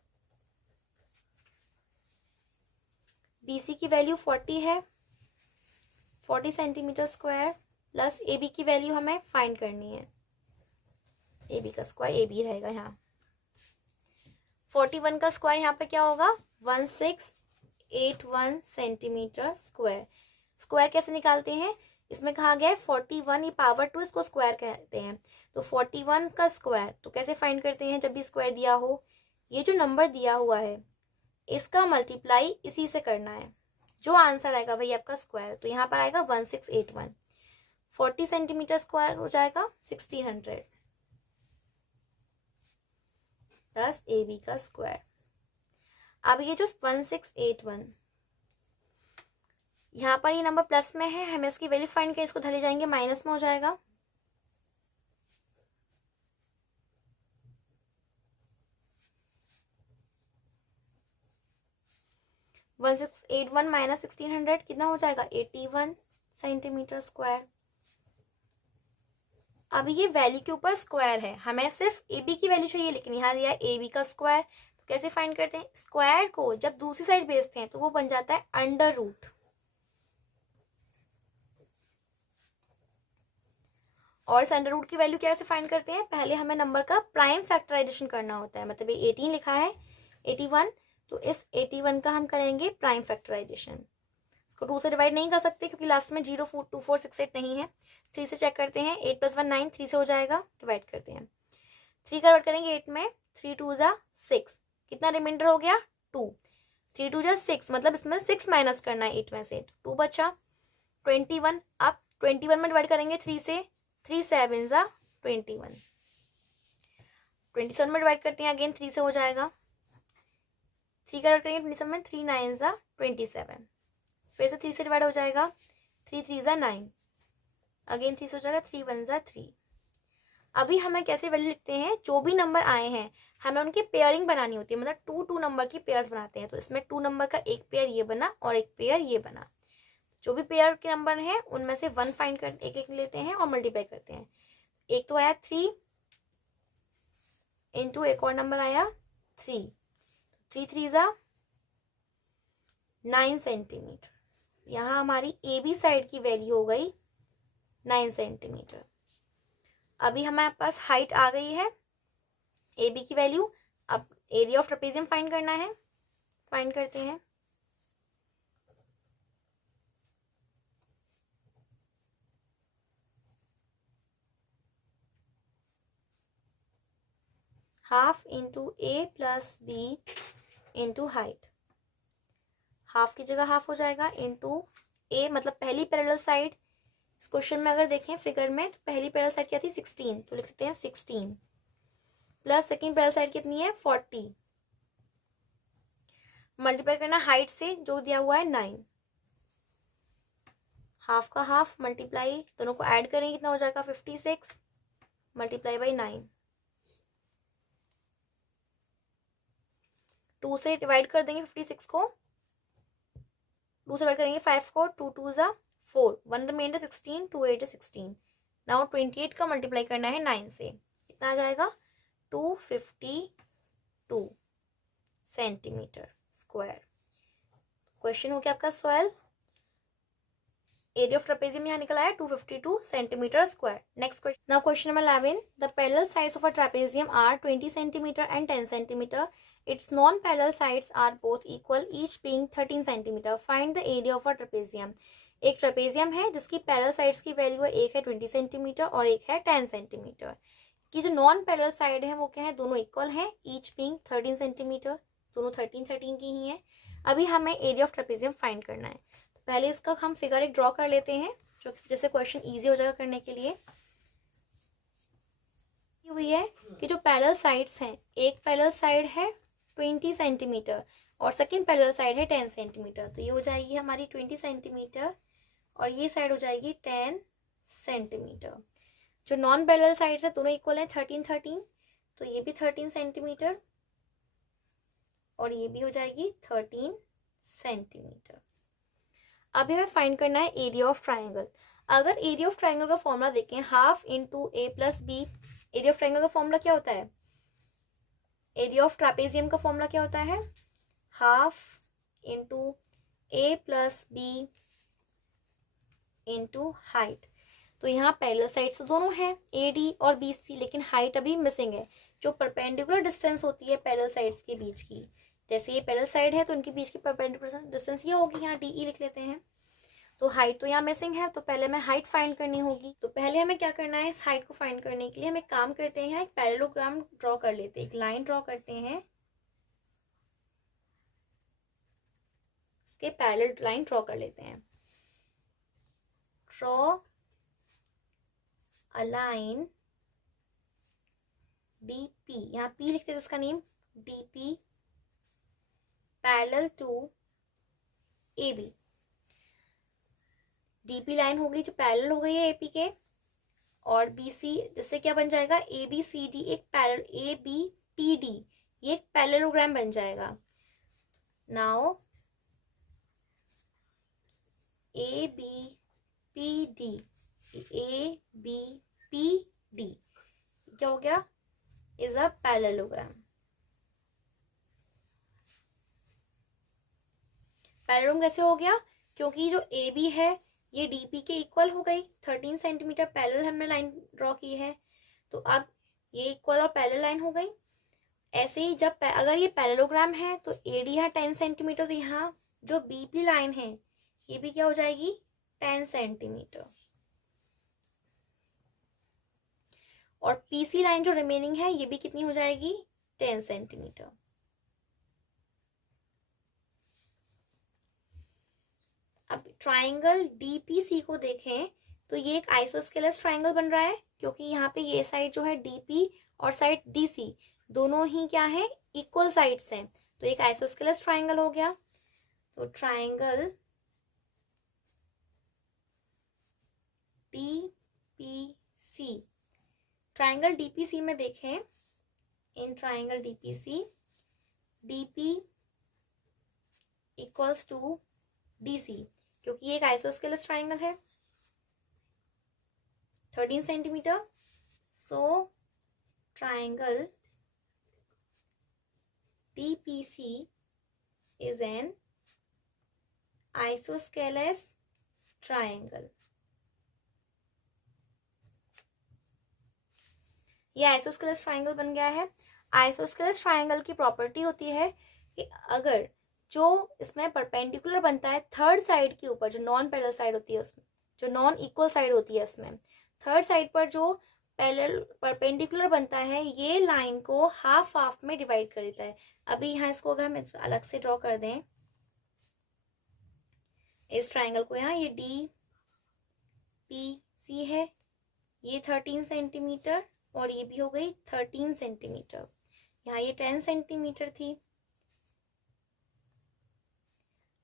बी सी की वैल्यू 40 है 40 centimetre square plus A B की वैल्यू हमें फाइंड करनी है। ए बी का स्क्वायर ए बी रहेगा यहाँ 41 का स्क्वायर यहाँ पे क्या होगा 1681 सेंटीमीटर स्क्वायर। स्क्वायर कैसे निकालते हैं, इसमें कहा गया है 41 ये पावर 2 इसको स्क्वायर कहते हैं। तो 41 का स्क्वायर तो कैसे फाइंड करते हैं, जब भी स्क्वायर दिया हो ये जो नंबर दिया हुआ है इसका मल्टीप्लाई इसी से करना है, जो आंसर आएगा वही आपका स्क्वायर। तो यहाँ पर आएगा 1681, 40 सेंटीमीटर स्क्वायर हो जाएगा 1600 प्लस ए बी का स्क्वायर। अब ये जो 1681 यहाँ पर ये नंबर प्लस में है, हमें इसकी वैल्यू फाइंड करें, इसको धरे जाएंगे माइनस में हो जाएगा। वन 1681 माइनस 1600 कितना हो जाएगा 81 सेंटीमीटर स्क्वायर। अब ये वैल्यू के ऊपर स्क्वायर है, हमें सिर्फ ए बी की वैल्यू चाहिए, लेकिन यहाँ दिया है ए बी का स्क्वायर। तो कैसे फाइंड करते हैं, स्क्वायर को जब दूसरी साइड भेजते हैं तो वो बन जाता है अंडर रूट। और इस अंडर रूट की वैल्यू कैसे फाइंड करते हैं, पहले हमें नंबर का प्राइम फैक्टराइजेशन करना होता है। मतलब ये 18 लिखा है 81, तो इस 81 का हम करेंगे प्राइम फैक्टराइजेशन। इसको 2 से डिवाइड नहीं कर सकते क्योंकि लास्ट में 0 4 2 4 6 8 नहीं है। 3 से चेक करते हैं, 8 + 1 9, 3 से हो जाएगा, डिवाइड करते हैं। 3 का डिवाइड करेंगे 8 में, 3 2 = 6, कितना रिमाइंडर हो गया 2, 3 2 = 6, मतलब इसमें 6 माइनस करना है 8 में से, 2 बचा 21। अब 21 में डिवाइड करेंगे 3 से, 3 7 = 21, 27 में डिवाइड करते हैं अगेन 3 से हो जाएगा, 3 का डिवाइड करेंगे 27 में, 3 9 = 27, फिर से 3 से डिवाइड हो जाएगा, 3 3 = 9, अगेन 3 से हो जाएगा, 3 1 = 3। अभी हमें कैसे वैल्यू लिखते हैं, जो भी नंबर आए हैं हमें उनकी पेयरिंग बनानी होती है, मतलब 2 2 नंबर की पेयर्स बनाते हैं। तो इसमें 2 नंबर का एक पेयर ये बना और एक पेयर ये बना। जो भी पेयर के नंबर हैं उनमें से 1 फाइंड कर एक एक लेते हैं और मल्टीप्लाई करते हैं। एक तो आया 3 इंटू एक और नंबर आया 3, 3 3 = 9 सेंटीमीटर। यहाँ हमारी ए बी साइड की वैल्यू हो गई 9 सेंटीमीटर। अभी हमारे पास हाइट आ गई है ए बी की वैल्यू। अब एरिया ऑफ ट्रेपेजियम फाइंड करना है, फाइंड करते हैं। हाफ इंटू ए plus B into height, half की जगह हाफ हो जाएगा इंटू ए, मतलब पहली पैरेलल साइड। इस क्वेश्चन में अगर देखें फिगर में तो पहली पैरेलल साइड क्या थी 16, तो लिख लेते हैं 16 प्लस सेकेंड पैरेलल साइड कितनी है 40, मल्टीप्लाई करना हाइट से जो दिया हुआ है 9, हाफ का हाफ मल्टीप्लाई, दोनों को ऐड करेंगे कितना हो जाएगा 56 मल्टीप्लाई बाई 9, 2 से डिवाइड कर देंगे 56 को, 2 से डिवाइड करेंगे 5 को, 2 2 = 4, 1 रिमाइंडर 16, 2 8 = 16। नाउ 28 का मल्टीप्लाई करना है 9 से, कितना आ जाएगा 252 सेंटीमीटर स्क्वायर। क्वेश्चन हो गया आपका 12। एरिया ऑफ ट्रेपेजियम यहाँ निकल आया 252 centimetre square. Next question, now question number 11, the parallel sides of a trapezium are 20 centimetre and 10 centimetre, its non parallel sides are both equal each being 13 centimetre, find the area of a trapezium. एक trapezium है जिसकी parallel sides की value है, एक है 20 centimetre और एक है 10 सेंटीमीटर। की जो नॉन पैरेलल साइड है वो क्या है, दोनों इक्वल है, ईच बीइंग 13 सेंटीमीटर, दोनों 13 की ही है। अभी हमें एरिया ऑफ ट्रेपेजियम फाइंड करना है। पहले इसका हम फिगर एक ड्रॉ कर लेते हैं, जो जैसे क्वेश्चन इजी हो जाएगा करने के लिए। हुई है कि जो पैरेलल साइड्स हैं, एक पैरेलल साइड है 20 सेंटीमीटर और सेकंड पैरेलल साइड है 10 सेंटीमीटर, तो ये हो जाएगी हमारी 20 सेंटीमीटर और ये साइड हो जाएगी 10 सेंटीमीटर। जो नॉन पैरेलल साइड्स है दोनों इक्वल है 13, तो ये भी 13 सेंटीमीटर और ये भी हो जाएगी 13 सेंटीमीटर। अभी हमें फाइंड करना है एरिया ऑफ ट्राइंगल। अगर एरिया ऑफ ट्राइंगल का फॉर्मूला देखें, half into A plus B. Area of triangle का फॉर्मूला क्या होता है, एरिया ऑफ ट्रापेजियम का फॉर्मूला क्या होता है, हाफ इंटू ए प्लस बी इंटू हाइट। तो यहाँ पैरेलल साइड्स तो दोनों हैं ए डी और बी सी, लेकिन हाइट अभी मिसिंग है। जो परपेंडिकुलर डिस्टेंस होती है पैरेलल साइड्स के बीच की, जैसे ये पैरेलल साइड है तो उनके बीच की परपेंडिकुलर डिस्टेंस ये होगी, यहाँ डी ई लिख लेते हैं। तो हाइट तो यहाँ मिसिंग है, तो पहले हमें हाइट फाइंड करनी होगी। तो पहले हमें क्या करना है, इस हाइट को फाइंड करने के लिए हम एक काम करते हैं, एक पैरेललोग्राम ड्रॉ कर लेते हैं, एक लाइन ड्रॉ करते हैं, इसके पैरेलल लाइन ड्रॉ कर लेते हैं। Draw a line D P, यहाँ पी लिखते हैं इसका name, D P parallel to A B. DP line हो गई जो पैरेलल हो गई है एपी के, और बीसी जिससे क्या बन जाएगा, ए बी सी डी एक parallel, A B P D ये एक पैरेललोग्राम बन जाएगा। Now A B P D, A B P D क्या हो गया, इज अ पैरेललोग्राम। पैरेललोग्राम कैसे हो गया, क्योंकि जो ए बी है ये डीपी के इक्वल हो गई, 13 सेंटीमीटर पैरेलल हमने लाइन ड्रॉ की है, तो अब ये इक्वल और पैरेलल लाइन हो गई। ऐसे ही जब अगर ये पैरेललोग्राम है तो ए डी है 10 सेंटीमीटर, तो यहाँ जो बीपी लाइन है ये भी क्या हो जाएगी 10 सेंटीमीटर, और पीसी लाइन जो रिमेनिंग है ये भी कितनी हो जाएगी 10 सेंटीमीटर। अब ट्राइंगल डीपीसी को देखें तो ये एक आइसोस्केलस ट्राइंगल बन रहा है, क्योंकि यहाँ पे ये साइड जो है डीपी और साइड डीसी दोनों ही क्या है, इक्वल साइड्स हैं, तो एक आइसोस्केलस ट्राइंगल हो गया। तो ट्राइंगल डीपीसी, ट्राइंगल डीपीसी में देखें, in triangle DPC DP equals to DC, क्योंकि ये एक आइसोस्केलस ट्राइंगल है 13 centimetre, so triangle DPC is an isosceles triangle. ये आइसोस्केलस ट्राइंगल बन गया है। आइसोस्केलस ट्राइंगल की प्रॉपर्टी होती है कि अगर जो इसमें परपेंडिकुलर बनता है थर्ड साइड के ऊपर, जो नॉन पैरेलल साइड होती है उसमें, जो नॉन इक्वल साइड होती है इसमें, थर्ड साइड पर जो पैरेलल परपेंडिकुलर बनता है ये लाइन को हाफ हाफ में डिवाइड कर देता है। अभी यहाँ इसको अगर हम अलग से ड्रॉ कर दें, इस ट्राइंगल को, यहाँ ये डी पी सी है, ये 13 सेंटीमीटर और ये भी हो गई 13 सेंटीमीटर, यहाँ ये 10 सेंटीमीटर थी।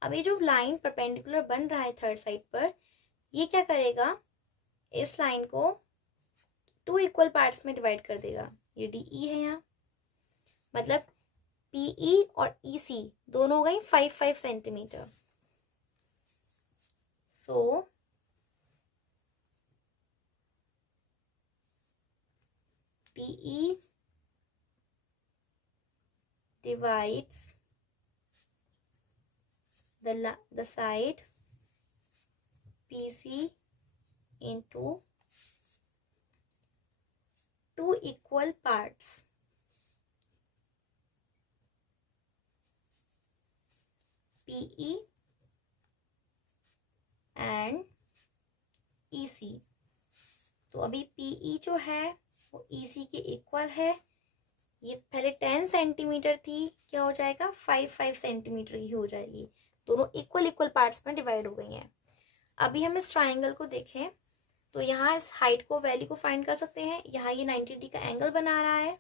अब ये जो लाइन परपेंडिकुलर बन रहा है थर्ड साइड पर, ये क्या करेगा, इस लाइन को 2 इक्वल पार्ट्स में डिवाइड कर देगा। ये डी ई है यहाँ, मतलब पीई और ईसी दोनों हो गई 5-5 centimetre. So DE divides the side BC into two equal parts. PE and EC. तो अभी PE जो है वो EC के इक्वल है. ये पहले 10 सेंटीमीटर थी, क्या हो जाएगा 5 सेंटीमीटर की हो जाएगी. दोनों इक्वल पार्ट्स में डिवाइड हो गई हैं. अभी हम इस ट्राइंगल को देखें तो यहाँ इस हाइट को वैल्यू को फाइंड कर सकते हैं. यहाँ ये 90 डिग्री का एंगल बना रहा है.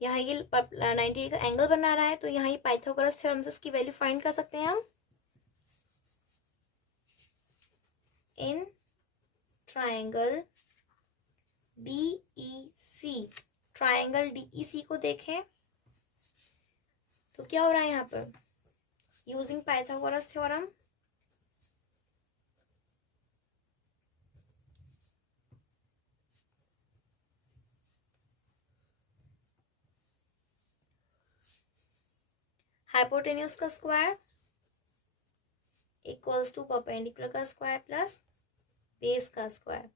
यहाँ ये 90 डिग्री का एंगल बना रहा है, तो यहाँ ये पाइथागोरस थ्योरम से इसकी वैल्यू फाइंड कर सकते हैं हम. In triangle DEC, triangle DEC को देखें तो क्या हो रहा है यहाँ पर. यूजिंग पाइथागोरस थ्योरम, हाइपोटेन्यूज का स्क्वायर इक्वल्स टू परपेंडिकुलर का स्क्वायर प्लस बेस का स्क्वायर.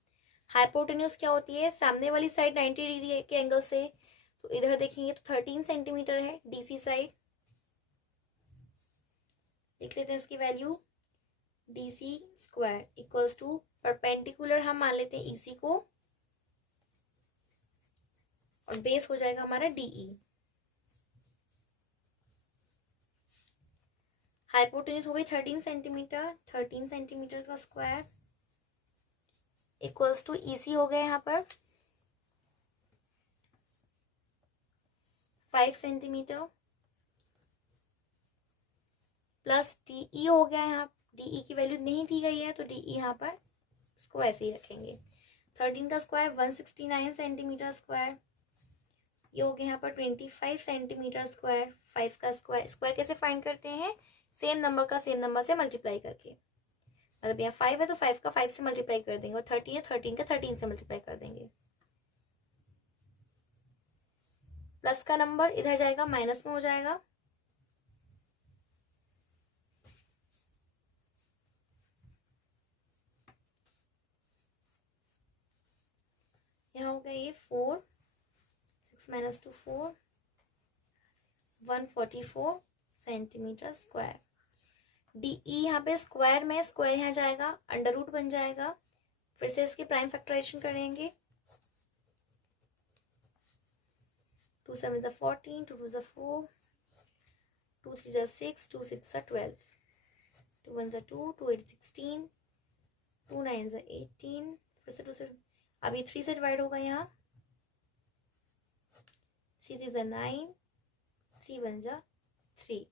हाइपोटेन्यूज क्या होती है, सामने वाली साइड 90 डिग्री के एंगल से, तो इधर देखेंगे तो 13 सेंटीमीटर है DC साइड. लिख लेते हैं इसकी value. DC square equals to perpendicular हम मान लेते हैं EC को, और बेस हो जाएगा हमारा DE. हाइपोटेन्यूज हो गई 13 सेंटीमीटर. 13 सेंटीमीटर का स्क्वायर इक्वल्स टू EC हो गया यहाँ पर 5 सेंटीमीटर प्लस DE हो गया. यहाँ DE की वैल्यू नहीं दी गई है, तो DE यहाँ पर इसको ऐसे ही रखेंगे. 13 का स्क्वायर 169 सेंटीमीटर स्क्वायर. ये हो गया यहाँ पर 25 सेंटीमीटर स्क्वायर. 5 का स्क्वायर कैसे फाइंड करते हैं, सेम नंबर का सेम नंबर से मल्टीप्लाई करके. मतलब यहाँ 5 है तो 5 का 5 से मल्टीप्लाई कर देंगे, और 13 है 13 का 13 से मल्टीप्लाई कर देंगे. प्लस का नंबर इधर जाएगा, माइनस में हो जाएगा. यहाँ हो गया ये 4, 6 माइनस 2 4, 144 सेंटीमीटर स्क्वायर. DE यहाँ पे स्क्वायर में, स्क्वायर यहाँ जाएगा, अंडर रूट बन जाएगा. फिर से इसकी प्राइम फैक्टराइजेशन करेंगे. 2 7 14, 2 2 4, 2 3 6, 2 6 12, 2 1 2, 2 8 16, 2 9 18. फिर से 2 से अभी 3 से डिवाइड होगा यहाँ. 3 3 9, 3 1 3.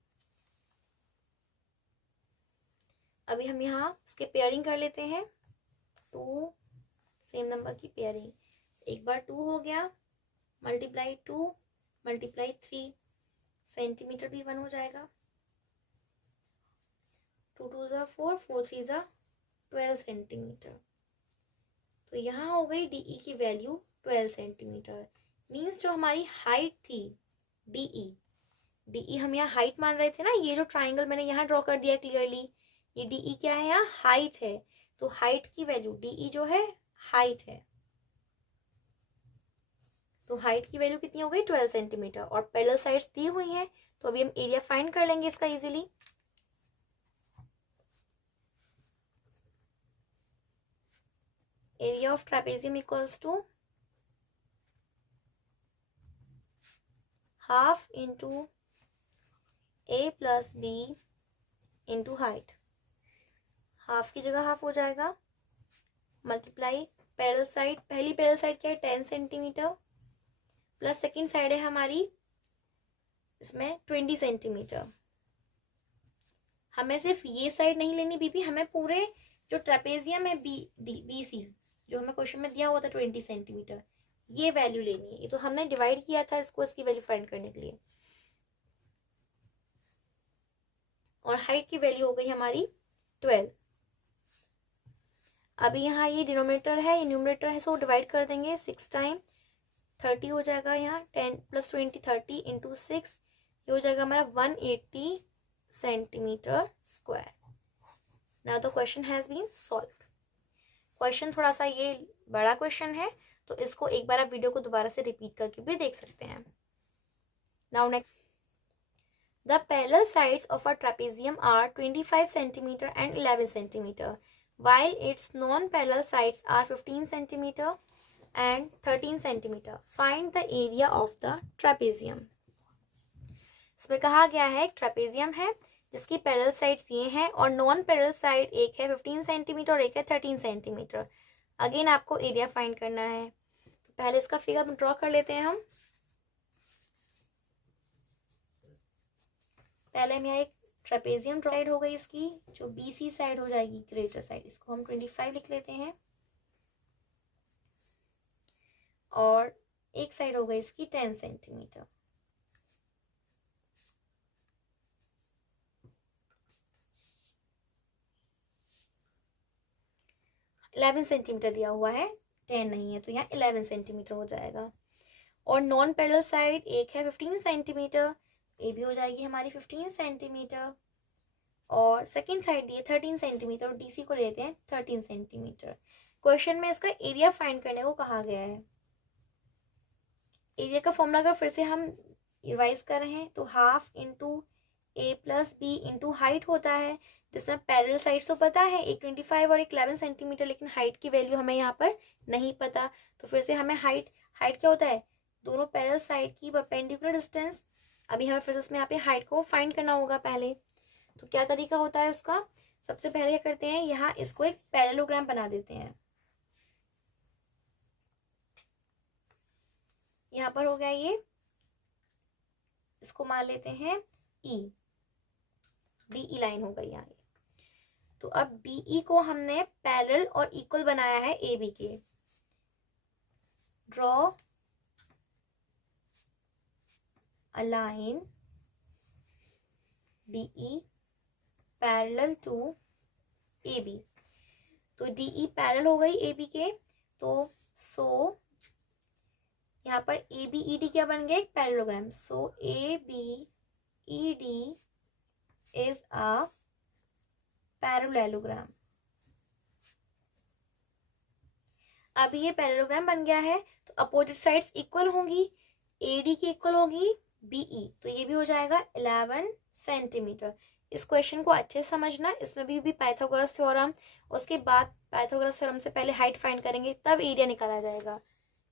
अभी हम यहाँ इसके पेयरिंग कर लेते हैं. 2 सेम नंबर की पेयरिंग. एक बार 2 हो गया, मल्टीप्लाई 2 मल्टीप्लाई 3 सेंटीमीटर भी 1 हो जाएगा. 2 2 4, 4 3 12 सेंटीमीटर. तो यहाँ हो गई DE की वैल्यू 12 सेंटीमीटर. मीन्स जो हमारी हाइट थी DE हम यहाँ हाइट मान रहे थे ना. ये जो ट्राइंगल मैंने यहाँ ड्रॉ कर दिया क्लियरली, ये DE क्या है, यहाँ हाइट है. तो हाइट की वैल्यू DE जो है हाइट है, तो हाइट की वैल्यू कितनी हो गई 12 सेंटीमीटर. और पैरेलल साइड्स दी हुई हैं, तो अभी हम एरिया फाइंड कर लेंगे इसका easily. Area of trapezium equals to half into A plus B into height. Half की जगह हाफ हो जाएगा, मल्टीप्लाई पैरेलल साइड. पहली पैरेलल साइड क्या है 10 सेंटीमीटर, प्लस सेकेंड साइड है हमारी इसमें 20 सेंटीमीटर. हमें सिर्फ ये साइड नहीं लेनी बीबी, हमें पूरे जो ट्रेपेजियम है BC जो हमें क्वेश्चन में दिया हुआ था 20 सेंटीमीटर, ये वैल्यू लेनी है. ये तो हमने डिवाइड किया था इसको, इसकी वैल्यू फाइंड करने के लिए. और हाइट की वैल्यू हो गई हमारी 12. अभी यहाँ ये डिनोमिनेटर है, ये न्यूमरेटर है, सो डिवाइड कर देंगे 6 टाइम. 30 हो जाएगा यहाँ. 10 + 20 30 इंटू 6, ये हो जाएगा हमारा 180 centimetre square. Now the question has been solved. Question थोड़ा सा ये बड़ा क्वेश्चन है, तो इसको एक बार आप वीडियो को दोबारा से रिपीट करके भी देख सकते हैं। Now next, the parallel sides of a trapezium are 25 centimetre and 11 centimetre, while its non-parallel sides are 15 centimeter and 13 centimeter. Find the area of the trapezium. इसमें कहा गया है एक ट्रेपेजियम है जिसकी पैरेलल साइड्स ये हैं और नॉन पैरेलल साइड एक है 15 सेंटीमीटर और एक है 13 सेंटीमीटर। अगेन आपको एरिया फाइंड करना है, तो पहले इसका फिगर ड्रॉ कर लेते हैं हम। पहले हम यहाँ एक ट्रेपेजियम साइड हो गई इसकी, जो बीसी साइड हो जाएगी ग्रेटर साइड, इसको हम 25 लिख लेते हैं, और एक साइड हो गई इसकी 10 सेंटीमीटर। इलेवन सेंटीमीटर दिया हुआ है, 10 नहीं है, तो यहाँ 11 सेंटीमीटर हो जाएगा। और नॉन पैरेलल साइड एक है 15 सेंटीमीटर, ये भी हो जाएगी हमारी 15 सेंटीमीटर। और सेकेंड साइड दी है 13 सेंटीमीटर और डीसी को लेते हैं 13 सेंटीमीटर। क्वेश्चन में इसका एरिया फाइंड करने को कहा गया है। एरिया का फॉर्मूला अगर फिर से हम रिवाइज कर रहे हैं तो हाफ इंटू ए प्लस बी इंटू हाइट होता है, जिसमें पैरेलल साइड्स तो पता है, एक 25 और एक 11 सेंटीमीटर, लेकिन हाइट की वैल्यू हमें यहाँ पर नहीं पता। तो फिर से हमें हाइट क्या होता है, दोनों पैरेलल साइड की परपेंडिकुलर डिस्टेंस। अभी हमें फिर से इसमें यहाँ पे हाइट को फाइंड करना होगा पहले। तो क्या तरीका होता है उसका, सबसे पहले क्या करते हैं, यहाँ इसको एक पैरेललोग्राम बना देते हैं। यहाँ पर हो गया ये, इसको मान लेते हैं ई, डी लाइन हो गई यहाँ। तो अब डीई को हमने पैरेलल और इक्वल बनाया है ए बी के। Draw a line DE parallel to A B. तो डीई पैरेलल हो गई ए बी के, तो सो यहाँ पर ए बी ई डी क्या बन गया, एक parallelogram. So A B E D is a parallelogram. अब ये पैरेललोग्राम बन गया है, तो अपोजिट साइड्स इक्वल होंगी, ए डी की इक्वल होगी बीई, तो ये भी हो जाएगा 11 सेंटीमीटर। इस क्वेश्चन को अच्छे से समझना, इसमें भी पाइथागोरस थ्योरम, उसके बाद पाइथागोरस थ्योरम से पहले हाइट फाइंड करेंगे, तब एरिया निकाला जाएगा,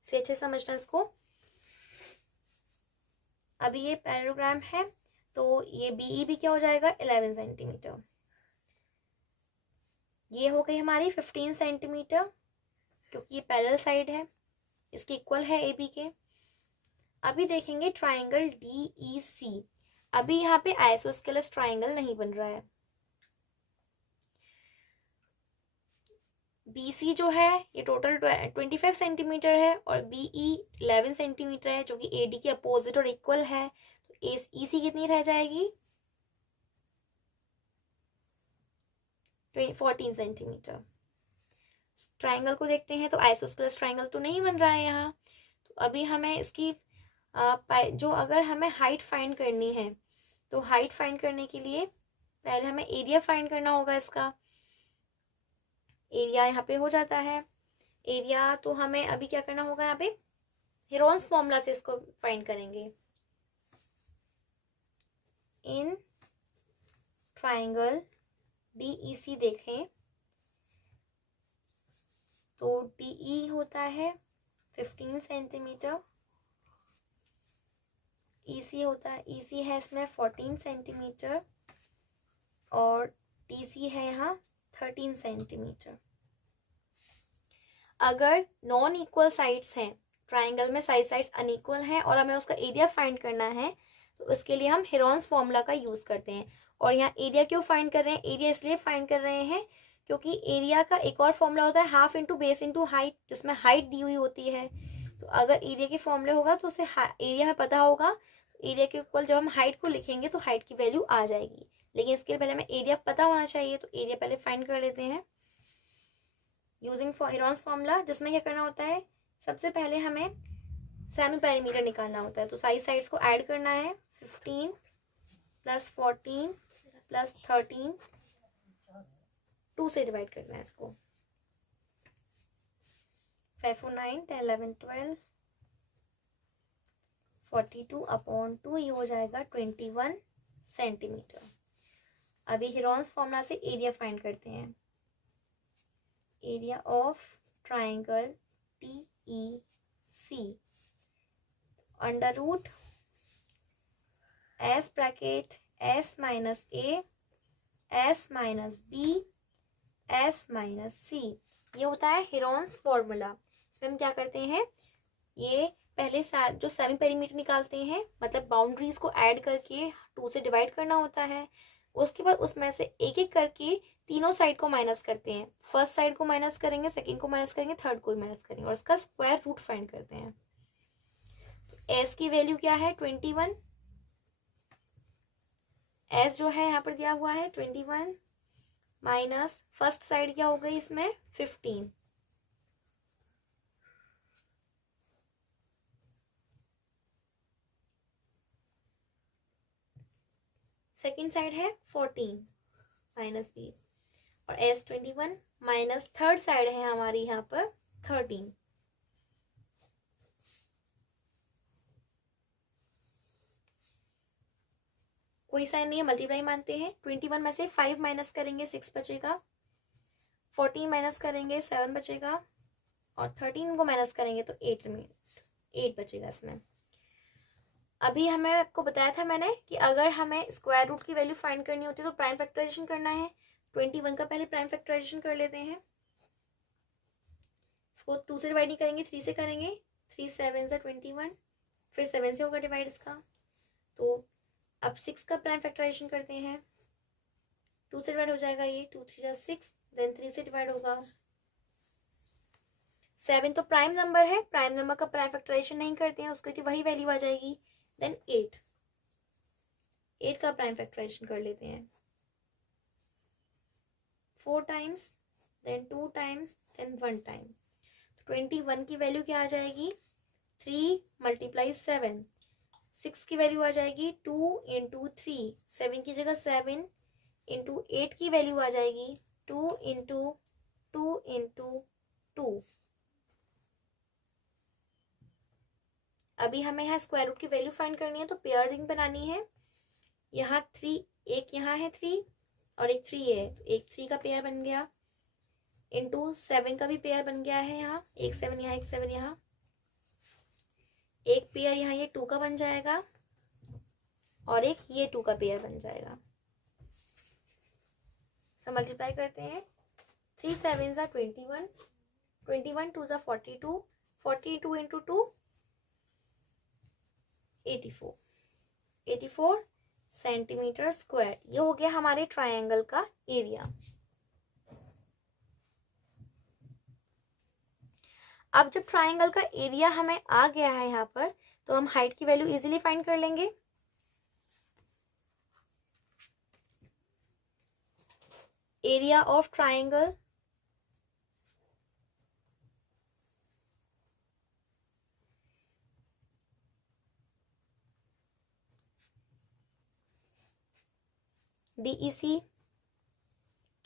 इसे अच्छे से समझना इसको। अभी ये पैरेललोग्राम है, तो ये बीई भी क्या हो जाएगा, 11 सेंटीमीटर। ये हो गई हमारी 15 सेंटीमीटर, क्योंकि ये पैरेलल साइड है, इसके इक्वल है ए बी के। अभी देखेंगे ट्राइंगल डी ई सी। अभी यहाँ पे आइसोस्केलस ट्राइंगल नहीं बन रहा है। BC जो है ये टोटल 25 सेंटीमीटर है और BE 11 सेंटीमीटर है, जो कि AD के अपोजिट और इक्वल है। तो EC कितनी रह जाएगी, 14 सेंटीमीटर। ट्राइंगल को देखते हैं, तो आइसोस्केलस ट्राइंगल तो नहीं बन रहा है यहाँ। तो अभी हमें इसकी जो अगर हमें हाइट फाइंड करनी है, तो हाइट फाइंड करने के लिए पहले हमें एरिया फाइंड करना होगा इसका। एरिया यहाँ पे हो जाता है, एरिया तो हमें अभी क्या करना होगा, यहाँ पे हेरोन्स फॉर्मूला से इसको फाइंड करेंगे। इन ट्राइंगल DEC देखें तो DE होता है 15 सेंटीमीटर, EC होता है, EC है इसमें 14 सेंटीमीटर और DC है यहाँ 13 सेंटीमीटर। अगर नॉन इक्वल साइड्स हैं, ट्राइंगल में साइड्स अनइक्वल हैं और हमें उसका एरिया फाइंड करना है, तो इसके लिए हम हेरोन्स फॉर्मूला का यूज करते हैं। और यहाँ एरिया क्यों फाइंड कर रहे हैं, एरिया इसलिए फाइंड कर रहे हैं क्योंकि एरिया का एक और फॉर्मूला होता है half into base into height, जिसमें हाइट दी हुई होती है। तो अगर एरिया के फॉर्मूले होगा तो उसे एरिया में पता होगा, एरिया के इक्वल जब हम हाइट को लिखेंगे तो हाइट की वैल्यू आ जाएगी। लेकिन इसके लिए पहले हमें एरिया पता होना चाहिए, तो एरिया पहले फाइंड कर लेते हैं यूजिंग हेरोन्स फॉर्मूला, जिसमें क्या करना होता है, सबसे पहले हमें सेमी पेरीमीटर निकालना होता है। तो सारी साइड्स को ऐड करना है, 15 + 14 प्लस 13, 2 से डिवाइड करना है इसको, 5 4 9 10 11 12 42 अपॉन 2, ये हो जाएगा 21 सेंटीमीटर। अभी हेरोन्स फॉर्मूला से एरिया फाइंड करते हैं। Area of triangle TEC under root S bracket S minus A S minus B S minus C, ये होता है हेरोन्स फॉर्मूला। इसमें हम क्या करते हैं, ये पहले जो सेमी पेरीमीटर निकालते हैं, मतलब बाउंड्रीज को ऐड करके 2 से डिवाइड करना होता है। उसके बाद उसमें से एक एक करके तीनों साइड को माइनस करते हैं। फर्स्ट साइड को माइनस करेंगे, सेकंड को माइनस करेंगे, थर्ड को भी माइनस करेंगे और उसका स्क्वायर रूट फाइंड करते हैं। एस की वैल्यू क्या है 21, एस जो है यहाँ पर दिया हुआ है 21 माइनस फर्स्ट साइड क्या हो गई इसमें 15, सेकेंड साइड है 14 माइनस बी, और एस 21 माइनस थर्ड साइड है हमारी यहाँ पर 13। कोई साइन नहीं है, मल्टीप्लाई मानते हैं। 21 में से 5 माइनस करेंगे 6 बचेगा, 14 माइनस करेंगे 7 बचेगा, और 13 को माइनस करेंगे तो 8 बचेगा इसमें। अभी हमें आपको बताया था मैंने कि अगर हमें स्क्वायर रूट की वैल्यू फाइंड करनी होती है तो प्राइम फैक्टराइजेशन करना है। 21 का पहले प्राइम फैक्टराइजेशन कर लेते हैं। इसको 2 से डिवाइड नहीं करेंगे, 3 से करेंगे। 3 7 से 21, फिर 7 से होगा डिवाइड इसका। तो अब 6 का प्राइम फैक्टराइजेशन करते हैं। 2 से डिवाइड हो जाएगा ये, 2 3 6, देन 3 से डिवाइड होगा। 7 तो प्राइम नंबर है, प्राइम नंबर का प्राइम फैक्टराइजेशन नहीं करते हैं, उसकी तो वही वैल्यू आ जाएगी। देन 8 का प्राइम फैक्टराइजेशन कर लेते हैं। 4 times, then 2 times, then 1 time. 21 की वैल्यू क्या आ जाएगी 3 मल्टीप्लाई 7। 6 की वैल्यू आ जाएगी 2 इंटू 3, 7 की जगह 7 इंटू 8 की वैल्यू आ जाएगी 2 इंटू 2 इंटू 2। अभी हमें यहाँ स्क्वायर रूट की वैल्यू फाइंड करनी है, तो पेयर रिंग बनानी है। यहाँ 3, एक यहाँ है 3 और एक 3 है, तो एक 3 का पेयर बन गया, इंटू 7 का भी पेयर बन गया है। यहाँ एक 7 यहाँ, एक 7 यहाँ, एक पेयर यहाँ ये 2 का बन जाएगा और एक ये 2 का पेयर बन जाएगा। सब मल्टीप्लाई करते हैं। 3 7 ज़ा 21, 21 2 ज़ा 42, 42 इंटू 2 84, 84 सेंटीमीटर स्क्वायर। ये हो गया हमारे ट्रायंगल का एरिया। अब जब ट्रायंगल का एरिया हमें आ गया है यहाँ पर, तो हम हाइट की वैल्यू इजीली फाइंड कर लेंगे। एरिया ऑफ ट्रायंगल DEC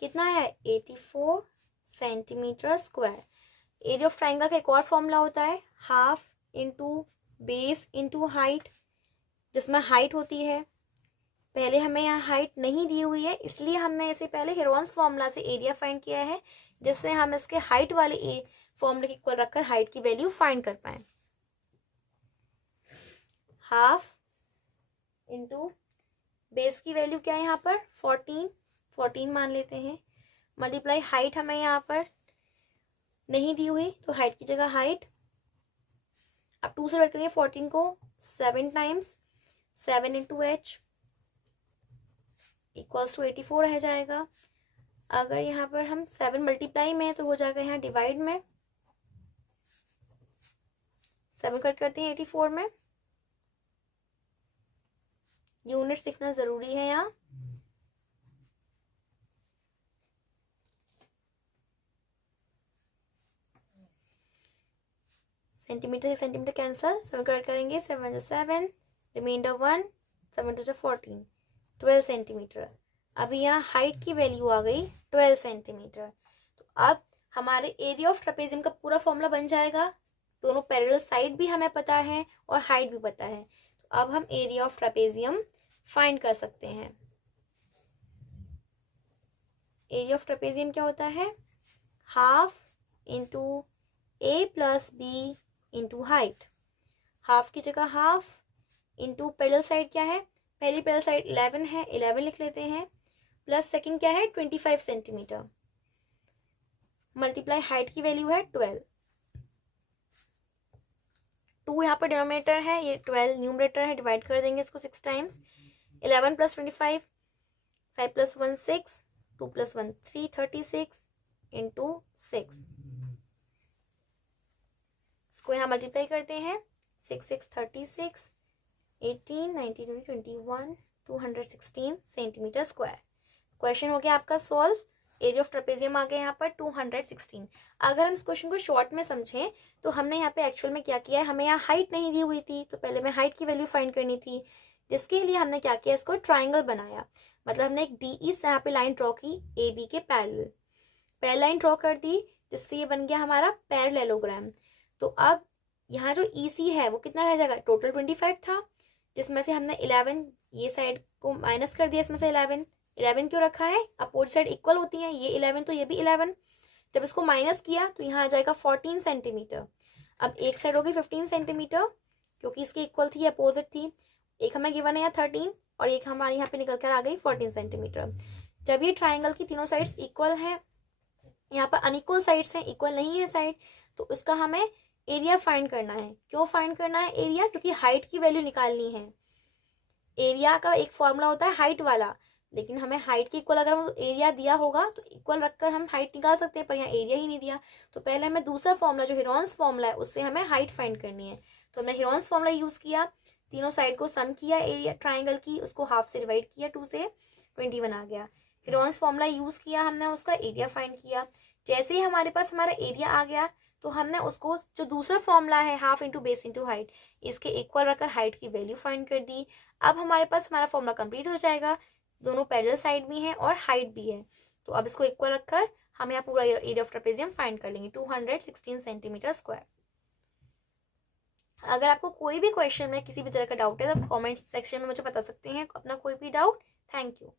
कितना है 84 centimetre square. Area of triangle का एक और फॉर्मूला होता है, half into base into height, जिसमें हाइट होती है। पहले हमें यहाँ हाइट नहीं दी हुई है, इसलिए हमने इसे पहले हेरोन्स फॉर्मूला से एरिया फाइंड किया है, जिससे हम इसके हाइट वाले फॉर्मूले के इक्वल रखकर हाइट की वैल्यू फाइंड कर पाए। हाफ इंटू बेस की वैल्यू क्या है यहाँ पर 14 मान लेते हैं, मल्टीप्लाई हाइट हमें यहाँ पर नहीं दी हुई, तो हाइट की जगह हाइट। अब 2 से डिवाइड करेंगे 14 को 7 times, 7 into H equals to 84 रह जाएगा। अगर यहाँ पर हम 7 मल्टीप्लाई में है तो हो जाएगा यहाँ डिवाइड में, 7 कट करते हैं 84 में। यूनिट्स लिखना जरूरी है यहाँ। सेंटीमीटर से सेंटीमीटर कैंसल, 7 कट करेंगे 7 7, रिमाइंडर 1, 7 2 14, 12 सेंटीमीटर। अभी यहाँ हाइट की वैल्यू आ गई 12 सेंटीमीटर। तो अब हमारे एरिया ऑफ ट्रेपेजियम का पूरा फॉर्मूला बन जाएगा। दोनों पैरेलल साइड भी हमें पता है और हाइट भी पता है। तो अब हम एरिया ऑफ ट्रेपेजियम फाइंड कर सकते हैं। एरिया ऑफ ट्रेपेजियम क्या होता है? हाफ इंटू ए plus B into height. Half की जगह हाफ इंटू पैरेलल साइड क्या है? पहली पैरेलल साइड 11 है, 11 लिख लेते हैं, प्लस सेकंड क्या है? 25 सेंटीमीटर, मल्टीप्लाई हाइट की वैल्यू है 12। 2 यहाँ पर डिनोमिनेटर है, ये 12 न्यूमरेटर है, डिवाइड कर देंगे इसको 6 times. 11 plus 25, 5 plus 1 6, 2 plus 1 3, 36 into 6। इसको यहाँ मल्टीप्लाई करते हैं, 6 6 36, 18 19 21 216 सेंटीमीटर स्क्वायर। क्वेश्चन हो गया आपका सॉल्व। एरिया ऑफ ट्रेपेजियम आ गया यहाँ पर 216। अगर हम इस क्वेश्चन को शॉर्ट में समझें तो हमने यहाँ पे एक्चुअल में क्या किया है, हमें यहाँ हाइट नहीं दी हुई थी, तो पहले हमें हाइट की वैल्यू फाइंड करनी थी, जिसके लिए हमने क्या किया, इसको ट्राइंगल बनाया। मतलब हमने एक DE से यहाँ पे लाइन ड्रॉ की AB के पैरेलल लाइन ड्रॉ कर दी, जिससे ये बन गया हमारा पैरेललोग्राम। तो अब यहाँ जो EC है वो कितना रह जाएगा? टोटल 25 था, जिसमें से हमने 11 ये साइड को माइनस कर दिया, इसमें से 11 क्यों रखा है? अपोजिट साइड इक्वल होती है, ये 11 तो ये भी 11। जब इसको माइनस किया तो यहाँ आ जाएगा 14 सेंटीमीटर। अब एक साइड होगी 15 सेंटीमीटर, क्योंकि इसकी इक्वल थी, अपोजिट थी। एक हमें गिवन है यहाँ 13 और एक हमारे यहाँ पे निकल कर आ गई 14 सेंटीमीटर। जब ये ट्राइंगल की तीनों साइड्स इक्वल हैं, यहाँ पर अनइक्वल साइड्स हैं, इक्वल नहीं है साइड, तो इसका हमें एरिया फाइंड करना है। क्यों फाइंड करना है एरिया? क्योंकि हाइट की वैल्यू निकालनी है। एरिया का एक फॉर्मूला होता है हाइट वाला, लेकिन हमें हाइट के इक्वल अगर एरिया दिया होगा तो इक्वल रखकर हम हाइट निकाल सकते हैं, पर यहाँ एरिया ही नहीं दिया। तो पहले हमें दूसरा फॉर्मूला जो हेरोन्स फॉर्मूला है उससे हमें हाइट फाइंड करनी है। तो हमने हेरोन्स फॉर्मूला यूज किया, तीनों साइड को सम किया एरिया ट्राइंगल की, उसको हाफ से डिवाइड किया, 2 से 21 आ गया। हेरोन्स फॉर्मूला यूज किया हमने, उसका एरिया फाइंड किया। जैसे ही हमारे पास हमारा एरिया आ गया तो हमने उसको जो दूसरा फॉर्मूला है half into base into height, इसके इक्वल रखकर हाइट की वैल्यू फाइंड कर दी। अब हमारे पास हमारा फॉर्मूला कंप्लीट हो जाएगा, दोनों पैरेलल साइड भी हैं और हाइट भी है। तो अब इसको इक्वल रखकर हम यहाँ पूरा एरिया ऑफ ट्रेपेजियम फाइंड कर लेंगे, 216 सेंटीमीटर स्क्वायर। अगर आपको कोई भी क्वेश्चन में किसी भी तरह का डाउट है तो कमेंट सेक्शन में मुझे बता सकते हैं अपना कोई भी डाउट। Thank you.